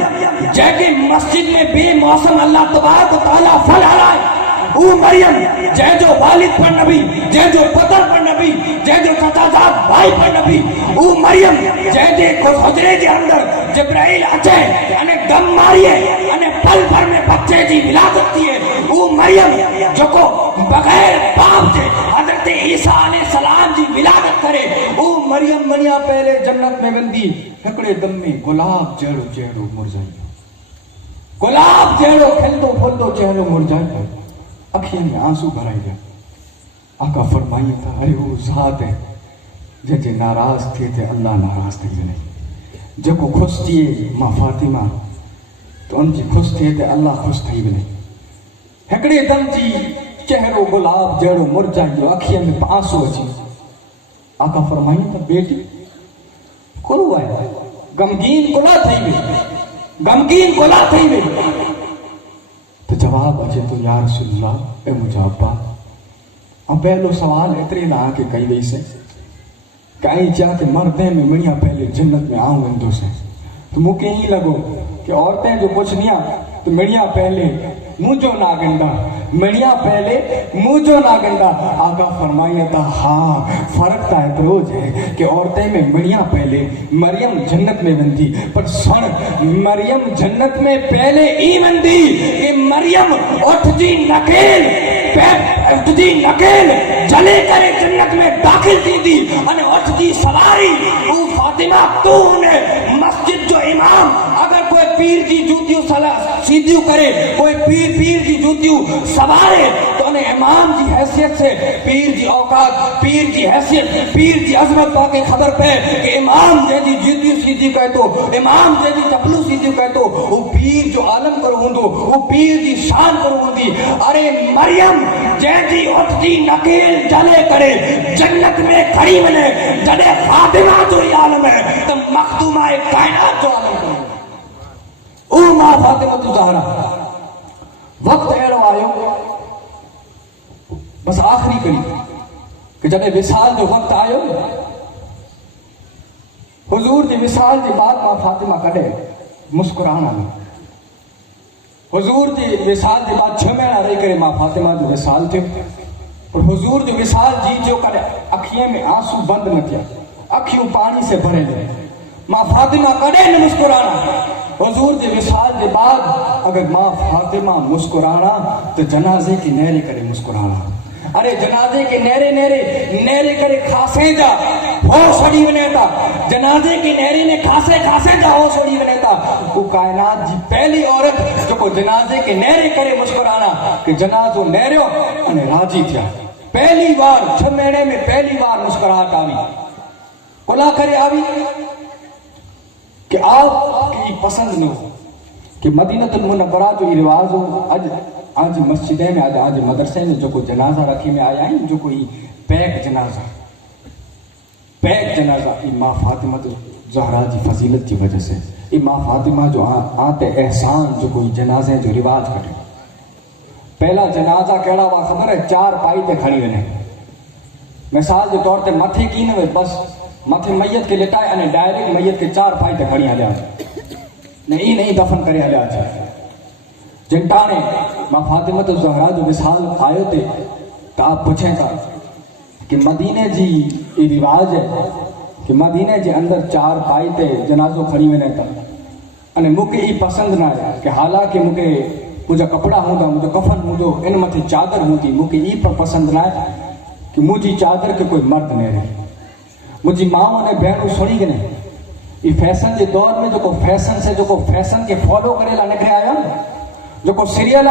جے کہ مسجد میں بے موسم اللہ تبارک و تعالیٰ پھل آ ہے او مریم جے جو والد پر نبی جے جو پتر پر نبی جے جو چچا جات بھائی پر نبی او مریم جے دے کو حجرے کے اندر جبرائیل اچھے انہیں دم ماریے انہیں پل بھر میں بچے جی ولادت دیئے او مریم جو کو بغیر باپ جے حضرت عیسیٰ علیہ السلام جی ولادت کرے او مریم منیا پہلے جنت میں بندی ہکڑے دم میں گلاب جہڑو چہرو مرزائی گلاب جہڑو کھلدو پھلدو چہرو مرزائی اکھیاں میں آنسو بھرائی گیا آقا فرمائی تھا ارے وہ ذات ہے جے ناراض تھے تھے اللہ ناراض تھے نہیں جب کو خوش تھے ماں فاطمہ تو ان جی خوش تھے تھے اللہ خوش تھے نہیں ہکڑے دم جی چہرو گلاب جہڑو مرجائی جو اکھیاں میں آنسو اچھی آقا فرمائی تھا بیٹی کرو آئے غمگین کلا تھی بھی تو جواب اچھے تو یا رسول اللہ اے مجھے ابا اور پہلو سوال اترے نہ آکے کئی وئی سے کہیں چاہتے مردیں میں منیا پہلے جنت میں آؤں گندو سے تو مجھے ہی لگو کہ عورتیں جو کچھ نہیں تو منیا پہلے مجھو نہ گندہ منیا پہلے مجھو نہ گندہ آقا فرمایا تھا ہاں فرق تا اتروج ہے کہ عورتیں میں منیا پہلے مریم جنت میں بندی پر سن مریم جنت میں پہلے ای بندی کہ مریم اٹھ جی نکیل جلے کرے جنت میں داخل تھی دی انہیں اٹھ جی سواری او فاطمہ تو انہیں مسجد جو امام اگر کوئی پیر کی جوتیوں سیدھیوں کرے کوئی پیر کی جوتیوں سوارے تو انہیں امام کی حیثیت سے پیر کی اوقات پیر کی حیثیت پیر کی عظمت پاکے خبر پہ کہ امام جیدی جوتیوں سیدھی کہے تو امام جیدی چپلو سیدھی کہے تو وہ پیر جو عالم کرو ہوں دو وہ پیر کی شان کرو ہوں دی ارے مریم جیدی اٹھتی نکیل جلے کرے جنت میں کھڑی ملے جڑے فاطمہ جو ہی عالم ہے تو مخدومہ کائنات جو عالم کرو او ماں فاطمہ الزہرا وقت ایڑو آئیو بس آخری کری کہ جب وصال جو وقت آئیو حضور جی وصال جی بات ماں فاطمہ کڑے مسکرانا حضور جی وصال کے بعد 6 مہینہ رہی کرے ماں فاطمہ جو وصال تھے اور حضور جو وصال جی جو کرے اکھیاں میں آنسو بند نہ کیا اکھیوں پانی سے بھرے لے ماں فاطمہ کڑے نہ مسکرانا حضور جی وصال کے بعد اگر ماں فاطمہ مسکرانا تو جنازے کی نیرے کرے مسکرانا ارے جنازے کے نیرے کرے کھاسے جا ہو سڑی بنیتا جنازے کی نیرے نے کھاسے جا ہو سڑی بنیتا وہ کائنات جی پہلی عورت جو کو جنازے کے نیرے کرے مسکرانا کہ جنازو نیریو انہیں راجی تھیا پہلی بار 6 مہینے میں پہلی بار مسکراہٹ آوی کلا کرے آوی کہ آپ کی پسند نہ ہو کہ مدینہ المنورہ جو یہ رواج ہو آج مسجدیں میں آج مدرسے میں جو کوئی جنازہ رکھی میں آیا ہے جو کوئی پیک جنازہ ماں فاطمہ زہرا جی فضیلت کی وجہ سے یہ ماں فاطمہ جو آتے احسان جو کوئی جنازے جو رواج کٹے پہلا جنازہ کیڑا ہوا خبر ہے 4 پائی تے کھڑی ونے مثال کے طور تے متھے کی نہ بس متھے میت کے لٹائے انہیں ڈائریکٹ میت کے 4 پائی تے کھڑی ہلیا نہیں دفن کرے ہلیا جنٹانے ماں فاطمہ زہرا جو وصال آئے تھے تو آپ پوچھیں تھا کہ مدینے جی یہ رواج ہے کہ مدینے جی اندر 4 پائی تے جنازو کھڑی ونے تھا انہیں مکہ ہی پسند نہ ہے کہ حالانکہ مجھے کپڑا ہوں مجھے کفن ہوں ان متھے چادر ہوں تھی مکہ ہی پر پسند نہ ہے کہ مجھے چادر کے کوئی مرد نہیں رہے مجھے ماں نے بہنوں سنی کہ نہیں یہ فیشن کے دور میں جو کو فیشن کے فالو کرے لا نکرے آیا جو کو سیریل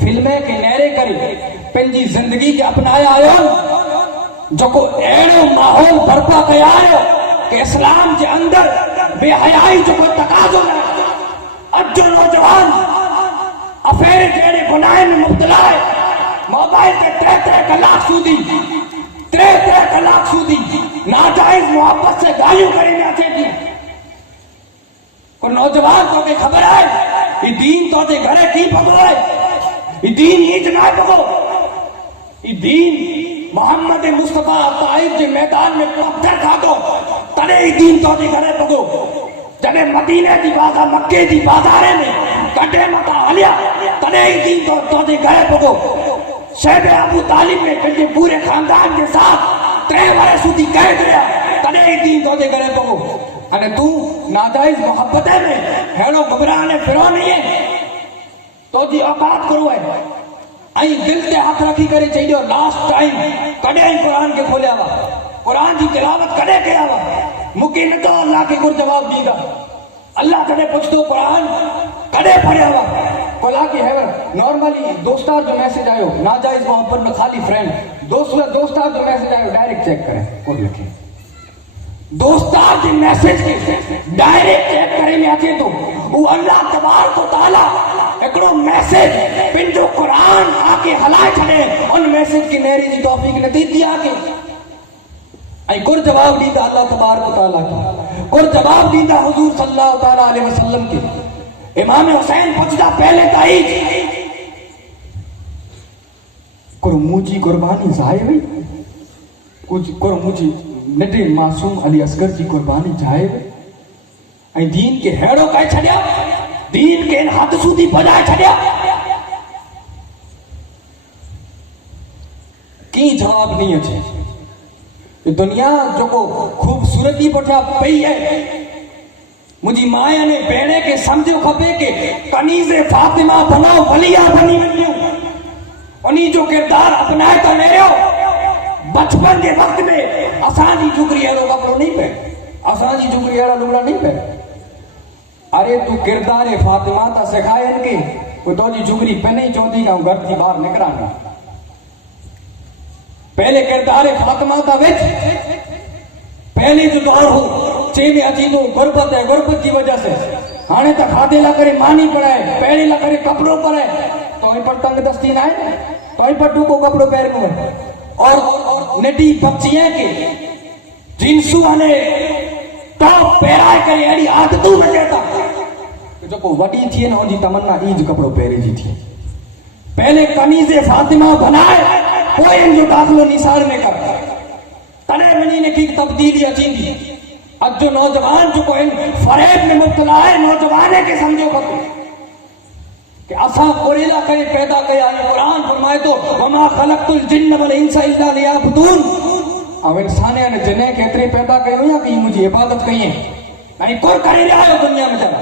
فلمیں کے نیرے کری پنجی زندگی کے اپنایا آیا جو کو ایڑو ماحول برپا کیا آیا کہ اسلام کے اندر بے حیائی جو کو تقاضو ہے اب جو نوجوان افیرے جیڑے گناہ میں مبتلا ہے موبائل کے 3 کلاک سودی ناجائز محبت سے گالیوں کرے میں آتے دی کوئی نوجوان تو کہ خبر ہے یہ دین تو تے گھرے کی پگو ہے یہ دین ہی جنائے پگو یہ دین محمد مصطفیٰ طائف کے میدان میں پتھر کھا دو تڑے ہی دین تو تے گھرے پگو جب مدینے دی بازار مکے دی بازارے میں کٹے متا حلیا تڑے ہی دین تو تے گھرے پگو شہب ابو طالب میں پنجے پورے خاندان کے ساتھ 3 برس سودی قید رہا تڑے ہی دین تو تے گھرے پگو انے تو ناجائز محبت ہے میں ہیڑو گھبرانے پھرو نہیں ہے تو جی اوقات کرو ہے آئی دل تے ہاتھ رکھی کرے چاہیے لاسٹ ٹائم کڑے ہی قرآن کے کھولیا ہوا قرآن کی تلاوت کڑے کیا ہوا مکی نہ تو اللہ کے گر جواب دیدا اللہ کڑے پوچھتو قرآن کڑے پڑھیا ہوا بولا کہ ہے نارملی دوستار جو میسج آئے ہو ناجائز محبت میں خالی فرینڈ دوستار جو میسج آئے ہو ڈائریکٹ چیک کریں اور لکھیں دوستار کے میسج کے ڈائریکٹ چیک کریں میں آتے تو وہ اللہ تبارک و تعالیٰ ایکڑو میسج پن جو قرآن آکے حلائے چھڑے ان میسج کی میری جی توفیق نے دی دیا آکے ای کر جواب دیتا اللہ تبارک و تعالیٰ کی کر جواب دیتا حضور صلی اللہ تعالیٰ علیہ وسلم کی امام حسین پوچھتا پہلے تائید کرو مجھے قربانی ظاہر ہوئی کرو مجھے نڈے معصوم علی اصغر کی قربانی جائے ہوئی دین کے ہیڑوں کہے چھڑیا دین کے ان حد سودی بجائے چھڑیا کی جواب نہیں اچھے دنیا جو کو خوبصورتی پٹھا پئی ہے مجھے مایا نے بیڑے کے سمجھو کھپے کہ کنیز فاطمہ بناؤ ولیہ بنی ونیوں انہی جو کردار اپنائے تا لے رہے ہو بچپن کے وقت میں آسان جی جھگری ایڑو کپڑو نہیں پہ آسان جی جھگری ایڑا لگڑا نہیں پہ ارے تو کردار فاطمہ تا سکھائے ان کے وہ تو جی جھگری پہ نہیں چوندی گا گھر تھی باہر نکرانا پہلے کردار فاطمہ تا وچ پہلے جو دور ہو چے میں اچینو غربت ہے غربت کی وجہ سے آنے تا کھادے لا کرے مانی پڑھائے پہلے لا کرے کپڑوں پر ہے تو ہی پر تنگ دستی نہ ہے تو ہی پر ٹوکو کپڑوں پیر میں ہے اور نٹی بچیاں کے جنسو ہنے ٹاپ پیرائے کرے ایڈی عادتوں میں جاتا جو کو وڈی تھی نا جی تمنا ایج کپڑوں پیرے جی تھی پہلے کنیز فاطمہ بنائے کوئی ان جو داخلو نثار میں کر تنے منی نے کی تبدیلی اچین دی اب جو نوجوان جو کو ان فریب میں مبتلا ہے نوجوانے کے سمجھو پتو کہ اساں کوریلا کرے پیدا کیا ہے. قرآن فرمائے تو وما خلقت الجن والانس الا لیعبدون. اب انسان نے جنے کیتری پیدا کئی یا کہ مجھے عبادت کئی ہیں نہیں کور کرے رہا ہے دنیا میں چلا.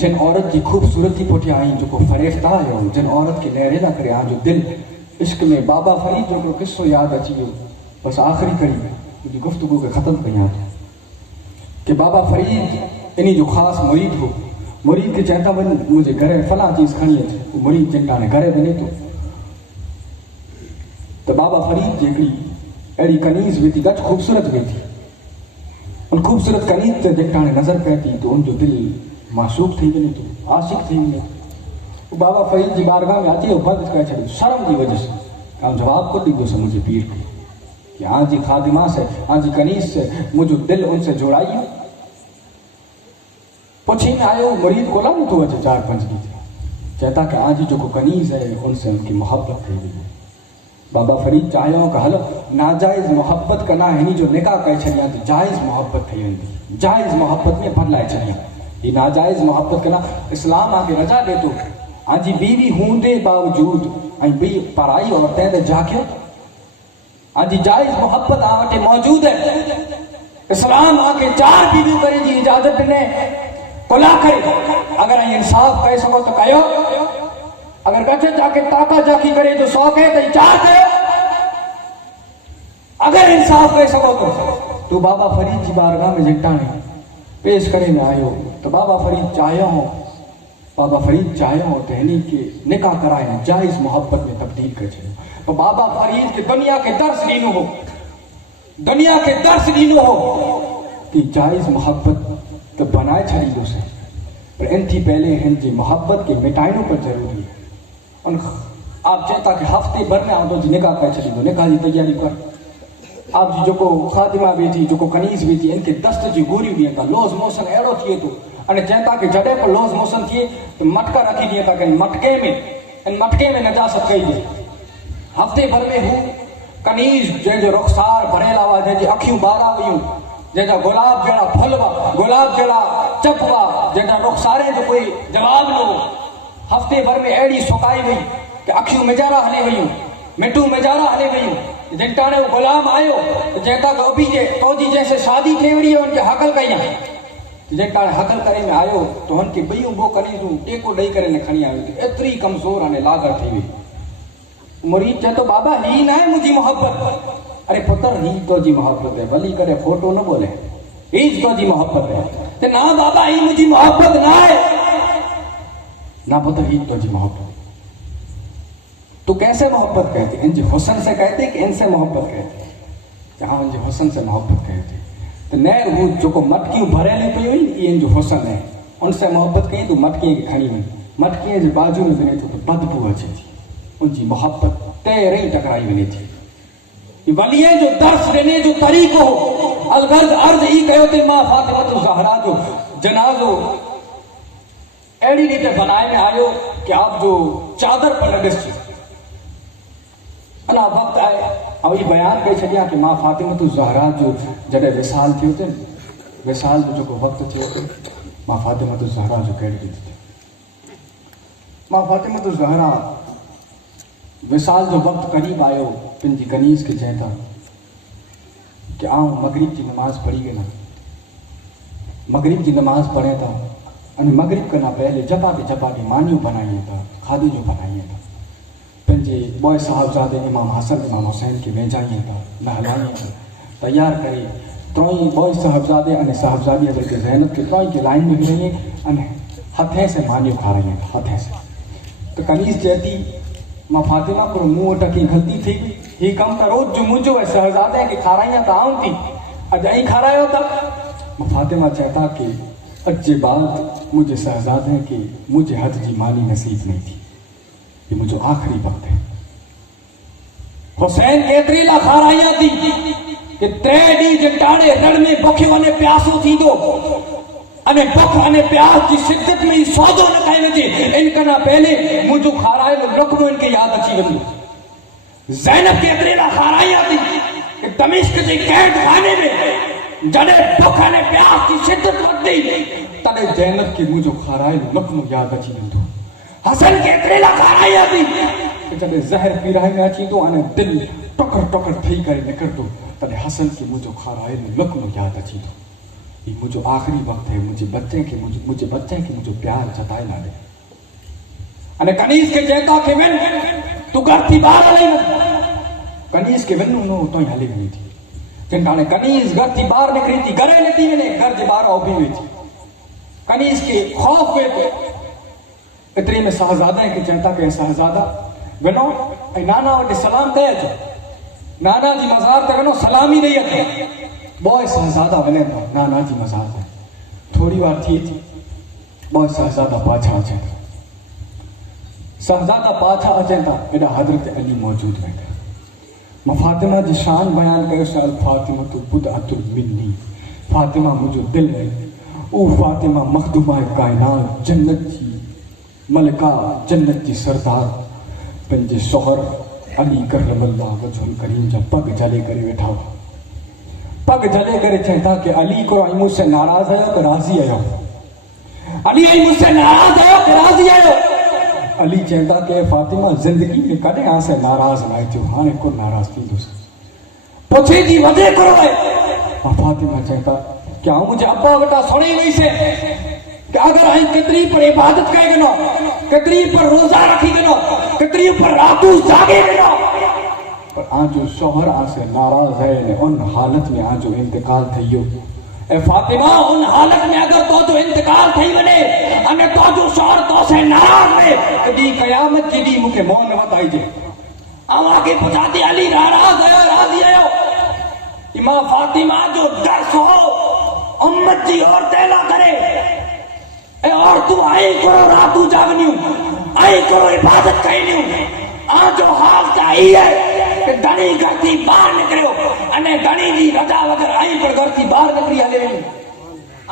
جن عورت کی خوبصورتی پوٹھی آئیں جو کو فریفتہ ہے جن عورت کے نیرے نہ کرے جو دل عشق میں بابا فرید جو قصو یاد اچھی ہو. بس آخری کری مجھے گفتگو کے ختم کر یاد کہ بابا فرید انہی جو خاص مرید ہو مرید کے چاہتا بن مجھے گھرے فلاں چیز کھانی ہے وہ مرید جنٹا نے گھرے بنے تو بابا فرید جیکڑی ایڑی کنیز بھی تھی گچ خوبصورت بھی تھی. ان خوبصورت کنیز تے جنٹا نے نظر پہتی تو ان جو دل معشوق تھی بنے تو عاشق تھی بنے تو بابا فرید جی بارگاہ میں آتی ہے وہ بند کہہ چھڑی شرم دی وجہ سے کہاں جواب کو دیکھو سے مجھے پیر کو کہ آن جی خادمہ سے آن جی کنیز سے مجھے دل ان سے جوڑائی پوچھی میں آئے ہوں مرید کو لگ تو وجہ 4-5 کی تھی چاہتا کہ آن جی جو کو کنیز ہے ان سے ان کی محبت تھی بھی. بابا فرید چاہے ہوں کہ حلو ناجائز محبت کا نہ ہنی جو نکاح کہہ چھڑیاں تھی جائز محبت تھی اندھی جائز محبت میں بدلائے چھڑیاں یہ ناجائز محبت کرنا اسلام آگے رجا دے تو آن جی بیوی ہوں دے باوجود آن بی پرائی عورتیں دے جا کے آن جی جائز محبت آوٹے موجود ہے. اسلام آگے 4 بیوی کرے جی اجازت نے کلا کرے اگر آن انصاف کہہ سکو تو کہو اگر کچھے جا کے تاکہ جا کی کرے جو 100 کہے تو 4 کہو اگر انصاف کہہ سکو تو بابا فرید جی بارگاہ میں جھٹانے پیش کرے میں آئے ہو تو بابا فرید چاہے ہوں تہنی کے نکاح کرائے جائز محبت میں تبدیل کر چھے. تو بابا فرید کے دنیا کے درس دینو ہو کہ جائز محبت تو بنائے چھڑی دو سے پر ان تھی پہلے ہن جی محبت کے مٹائنوں پر ضروری ہے. آپ چاہتا کہ ہفتے بھر میں آدھو جی نکاح کر چھڑی دو نکاح جی تیاری کر آپ جی جو کو خادمہ بھی تھی جو کو کنیز بھی تھی ان کے دست جی گوری بھی تھا لوز موسن ایڑو تھیے تو انہیں چاہتا کہ جڑے پر لوز موسن تھیے تو مٹکا رکھی دیا تھا کہ ان مٹکے میں نجاست کئی دی ہفتے بھر میں ہوں کنیز جن جو رخسار بھرے لاوا جن جی اکھیوں بارا ہوئیوں جن جا گلاب جڑا پھلوا گلاب جڑا چپوا جن جا رخسارے جو کوئی جواب نہ ہو ہفتے بھر میں ایڑی سکائی ہوئی کہ اکھیوں مجارہ ہلے ہوئیوں مٹو مجارہ ہلے ہوئیوں جن ٹانے وہ غلام آئیو جہتا کہ ابھی جے تو جی جیسے شادی تھے وڑی ہے ان کے حقل کئیاں جن ٹانے حقل کرے میں آئیو تو ان کے بیوں وہ کنیزوں ٹیکو ڈئی کرے نکھنی آئیو تھی اتری کمزور آنے لاگر تھی ہوئی. مرید چاہے تو بابا ہی نہ ہے مجھے محبت ارے پتر ہی تو جی محبت ہے بلی کرے کھوٹو نہ بولے ہی تو جی محبت ہے کہ نہ بابا ہی مجھے محبت نہ ہے نہ پتر ہی تو جی محبت تو کیسے محبت کہتے ہیں ان جی حسن سے کہتے کہ ان سے محبت کہتے جہاں ان جی حسن سے محبت کہتے تو نیر وہ جو کو مٹکیوں بھرے لے پہ ہوئی یہ ان جو حسن ہے ان سے محبت کہیں تو مٹکیاں کی کھڑی ہوئی مٹکیاں جو باجو میں بنے تو بدبو اچھی تھی ان جی محبت تیرے ہی ٹکرائی بنے تھی. یہ ولیے جو درس دینے جو طریقہ ہو الغرض عرض ہی کہو تے ماں فاطمہ الزہرا جو جنازو ایڑی نیتے بنائے میں آئیو کہ آپ جو چادر پر لگس چیز اللہ وقت آئے اور یہ بیان کہے چھڑیا کہ ماں فاطمہ الزہرا جو جڑے وصال تھی ہوتے وصال جو کو وقت تھی ہوتے ماں فاطمہ الزہرا جو کہہ رہی تھی ماں فاطمہ الزہرا وصال جو وقت قریب آئے پن جی کنیز کے چہتا کہ آؤں مغرب کی نماز پڑھی گئے نا مغرب کی نماز پڑھے تھا انہیں مغرب کرنا پہلے جبا کے مانیوں بنائیے تھا کھادی جو بنائیے تھا پنجے بوئے صاحبزادے امام حسن امام حسین کے ویجائیے تھا نہلائیے تھا تیار کرے توئی بوئے صاحبزادے انہیں صاحبزادی حضرت زینب کے توئی کی لائن میں بھی رہیے انہیں ہتھیں سے مانیوں کھا رہی ہیں ہتھیں سے تو کنیز چہتی ماں فاطمہ پر منہ ٹکی غلطی تھی ہی کم کا روز جو مجھو ہے صاحبزادے کی کھارائیاں تا آؤں تھی اجائی کھا رہے ہوتا ماں فاطمہ چاہتا کہ اجے بعد مجھے صاحبزادے کہ مجھے حد جی مانی نصیب نہیں تھی یہ مجھے آخری وقت ہے. حسین کیتری لا کھارائیاں تھی کہ 3 ڈی جٹاڑے رڑ میں بکھے وانے پیاسو تھی دو انہیں بکھ انہیں پیاس کی شدت میں ہی سودو نہ کہے وجے ان کا نہ پہلے مجھو کھارائے وہ رکھنو ان کے یاد اچھی بندی زینب کیتری لا کھارائیاں تھی کہ دمشق کے قید خانے میں جڑے بکھ انہیں پیاس کی شدت وقت دی तॾहिं जैनब खे मुंहिंजो खारायल लखनो यादि अची वेंदो। हसन खे केतिरे लाइ खाराई अथई जॾहिं ज़हर पीराए में अची वेंदो अने दिलि टकर टकर ठही करे निकिरंदो, तॾहिं हसन खे मुंहिंजो खारायल लखनो यादि अची वेंदो। हीउ मुंहिंजो आख़िरी वक़्तु आहे, मुंहिंजे बच्चे खे मुंहिंजो प्यार जताए ना ॾे। अने कनीज़ खे चए था कि वञ तूं घर थी ॿाहिरि हली वञ। कनीज़ खे वञो न उतां ई हली वञे थी। चवनि था हाणे कनीज़ घर थी ॿाहिरि निकिरी थी, घरे नथी वञे, घर जे ॿाहिरां उभी हुई थी। कनीज़ खे ख़ौफ़ पिए थो। एतिरे में शहज़ादे खे चवनि था कि शहज़ादा वञो ऐं नाना वटि सलाम ॾेई अचो, नाना जी मज़ार ते वञो सलाम ई ॾेई अचो। बॉय शहज़ादा वञे थो नाना जी मज़ार ते। थोरी वार थिए थी बॉय शहज़ादा पाछा अचनि था। शहज़ादा पाछा अचनि था, एॾा हज़रत अली मौजूद वेठा। मां फातिमा जी शान बयानु कयोसीं, अल फातिमा तू बुदअतुन मिन्नी, फातिमा मुंहिंजो दिलि आहे। उहा फातिमा मखदूमा काइनात, जन्नत जी मलिका, जन्नत जी सरदार पंहिंजे शौहर अली करमल्लाहु वजहुल करीम जा पग जले करे वेठा हुआ। पग जले करे चवनि था कि अली को मुझसे नाराज़ आहियो कि राज़ी आहियो? अली मुझसे नाराज़ आहियो कि राज़ी आहियो? अली चवनि था कि फातिमा ज़िंदगी में कॾहिं आसे नाराज़ न थियो, हाणे को नाराज़ थींदुसि। पुछे जी वजह करो आहे। फातिमा चवनि था कि आउं मुंहिंजे अब्बा वटां सुणी वईसे कि अगर आई केतिरी पर इबादत कए गनो, केतिरी पर रोज़ा रखी गनो, केतिरी पर रातूं जागे गनो, पर आजो शौहर आसे नाराज़ है ने उन हालत में आजो इंतकाल थियो। ए फातिमा उन हालत में अगर तो जो इंतकाल थई वने अने तो जो शौहर तो से नाराज़ है, कदी कयामत जी दी मुके मौन न बताई जे। आऊं आगे पुछाती अली नाराज़ है राज़ी आयो? इमाम फातिमा जो दर्स हो उम्मत जी और तेला करे ए और तू आई करो रातू जागनियो, आई करो इबादत कईनियो। आजो हाल चाही है कि धणी घर थी ॿाहिरि निकिरियो अने धणी जी रजा वग़ैरह आई पर घर थी ॿाहिरि निकिरी हले वञे।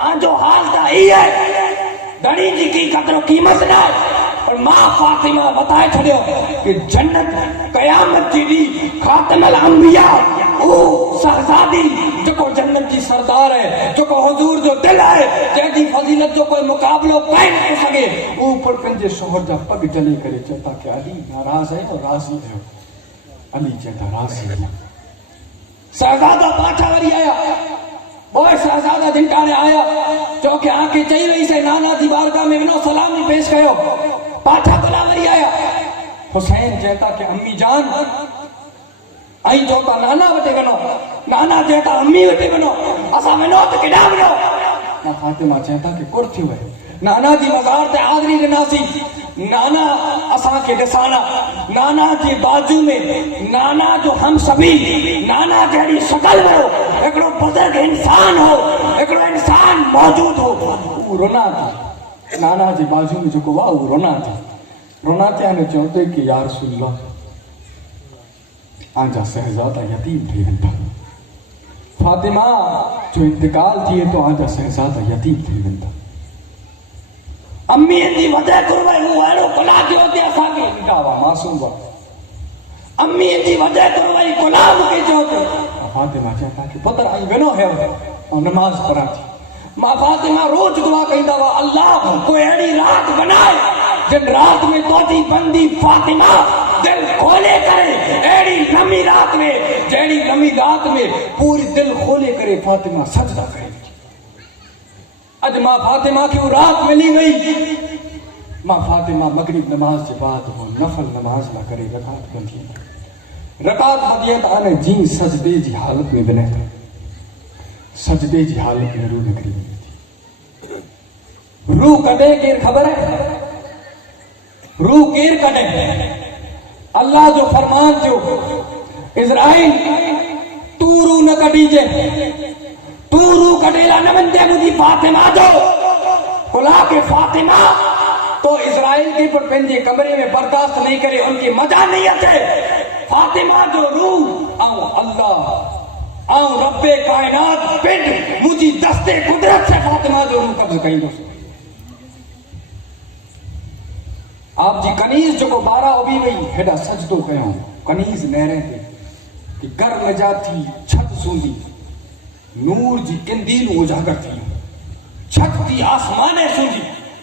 आजो हाल त ई आहे धणी जी की कतिरो क़ीमत न आहे। पर मां फातिमा बताए छॾियो कि जन्नत क़यामत जी ॾींहुं ख़ातमुल अंबिया ओ शहज़ादी जेको जन्नत जी सरदार है, जेको हुजूर जो दिल है, जंहिंजी फज़ीलत जो कोई मुक़ाबिलो पाए न सघे, उहो पर पंहिंजे शौहर जा पग जले करे चवंदा कि अली नाराज़ है और राज़ी है? अली चवंदा राज़ी है। शहज़ादा पाछा वरी आया, बोए शहज़ादा जिनकाने आया चो कि आके चई वई से नाना जी बारगाह में वञो सलामी पेश कयो। पाछा भला वरी आया। हुसैन चवंदा कि अम्मी जान आई जो ता नाना वटे वञो, नाना चवंदा अम्मी वटे वञो, असां वञो त केॾां वञो? मां फातिमा चवंदा कि कुर थियो आहे, नाना जी मज़ार ते हाज़िरी ॾिनासीं, नाना असांखे ॾिसाना, नाना जे बाजू में नाना जो हम सभी नाना जहिड़ी शकल में हिकिड़ो बुज़ुर्ग इंसान हो, हिकिड़ो इंसान मौजूद हो। उहो रोना थी नाना जे बाजू में जेको हुआ उहो रोना थी अने चवंदे कि या रसूलल्लाह आजा शहज़ादा यतीम थी वेंदा। फातिमा जो इंतकाल थिए तो आजा शहज़ादा यतीम थी वेंदा। अम्मी जी वजह कुरवाई वो अहिड़ो गुलाम थियो ते असांखे निकावा मासूम हुआ। अम्मी जी वजह कुरवाई गुलाम के चओ ते फातिमा चवंदा कि पुत्र आई वञो है और नमाज पढ़ा थी। मां फातिमा रोज दुआ कईंदा हुआ अल्लाह कोई अहिड़ी रात बनाए जिन रात में तोजी बंदी फातिमा दिल खोले करे, अहिड़ी लंबी रात में जहिड़ी लंबी रात में पूरी दिल खोले करे फातिमा सजदा करे। अज मां फातिमा की रात मिली गई। मां फातिमा मगरिब नमाज के बाद वो नफल नमाज ला करे रकात बंदी आने जी सजदे जी हालत में बने, सजदे जी हालत में रूह निकरी थी। रूह कॾे केर खबर है? रूह केर कॾे? अल्लाह जो फरमान थियो इज़राइल तू रूह न कढीजे, तू रूह कढेला न वंदे मुझी फातिमा जो खुला के फातिमा तो इज़राइल के पर पंहिंजे कमरे में बर्दाश्त नहीं करे, उनकी मजा नहीं अचे। फातिमा जो रूह आऊं अल्लाह आऊं रब्बे कायनात पिंड मुझी दस्ते कुदरत से फातिमा जो रूह कब्ज कईंदुसि। आप जी कनीज़ जो 12 उभी वई हेॾा सजदो कयूं कनीज़ नहरे ते कि घर नजाती छत सूंदी नूर जी किंदील उजागर थी छत थी आसमाने सूंदी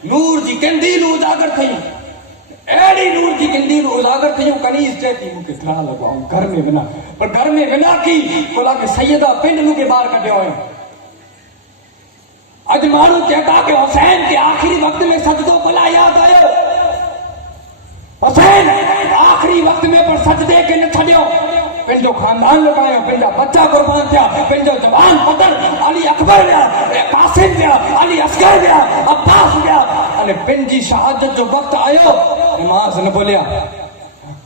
नूर जी कंदील उजागर थई एड़ी नूर जी कंदील उजागर थई कनीज चेती मुके थरा लगाऊं घर में बिना पर घर में बिना की कोला के सैयदा पिंड मुके बाहर कढियो है अज मानू कहता कि हुसैन के आखिरी वक्त में सजदो भला याद आयो हुसैन आखिरी वक्त में पर सजदे के न छड़ियो पंहिंजो खानदान लुटायो पंहिंजा बच्चा कुर्बान थिया पंहिंजो जवान पुत्र अली अकबर विया कासिम विया अली असगर विया अब्बास विया अने पंहिंजी शहादत जो वक्त आयो नमाज न बोलिया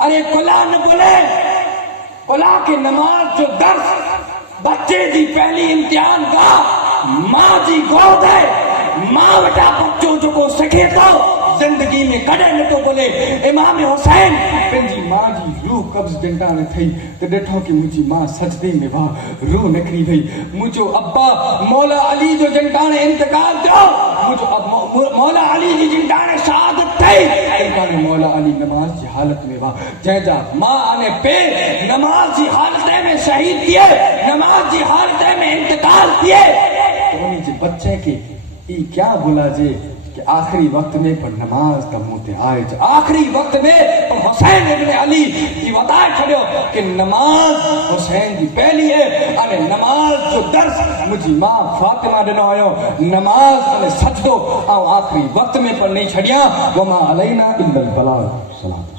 अरे कुला न बोले कुला के नमाज जो दर्स बच्चे जी पहली इम्तिहान का माँ जी गोद है माँ बेटा बच्चों जो को सिखे तो जिंदगी में कॾहिं न तो बोले इमाम हुसैन पंहिंजी माँ जी रूह कब्ज़ ॾंडा न थई त ॾिठो कि मुंहिंजी माँ सजदे में वाह रूह निकिरी वई मुंहिंजो अब्बा मौला अली जो जिंदाणे इंतकाल थियो मुंहिंजो मौला अली जी जिंदाणे शहादत थई जिंदाणे मौला अली नमाज जी हालत में वाह जंहिंजा माँ अने पे नमाज जी हालत में शहीद थिए नमाज जी हालत में इंतकाल थिए तो उन्हीं जे बच्चे के ई क्या बोला जे कि आखिरी वक्त में पर नमाज का मुंह आए आखिरी वक्त में पर हुसैन इब्न अली ये बताए छड़ियो कि नमाज हुसैन की पहली है अने नमाज जो दर्स मुझी मां फातिमा ॾिनो आयो नमाज अने सजदो आखिरी वक्त में पर नहीं छड़िया वमा अलैना इल्लल बलाग सलाम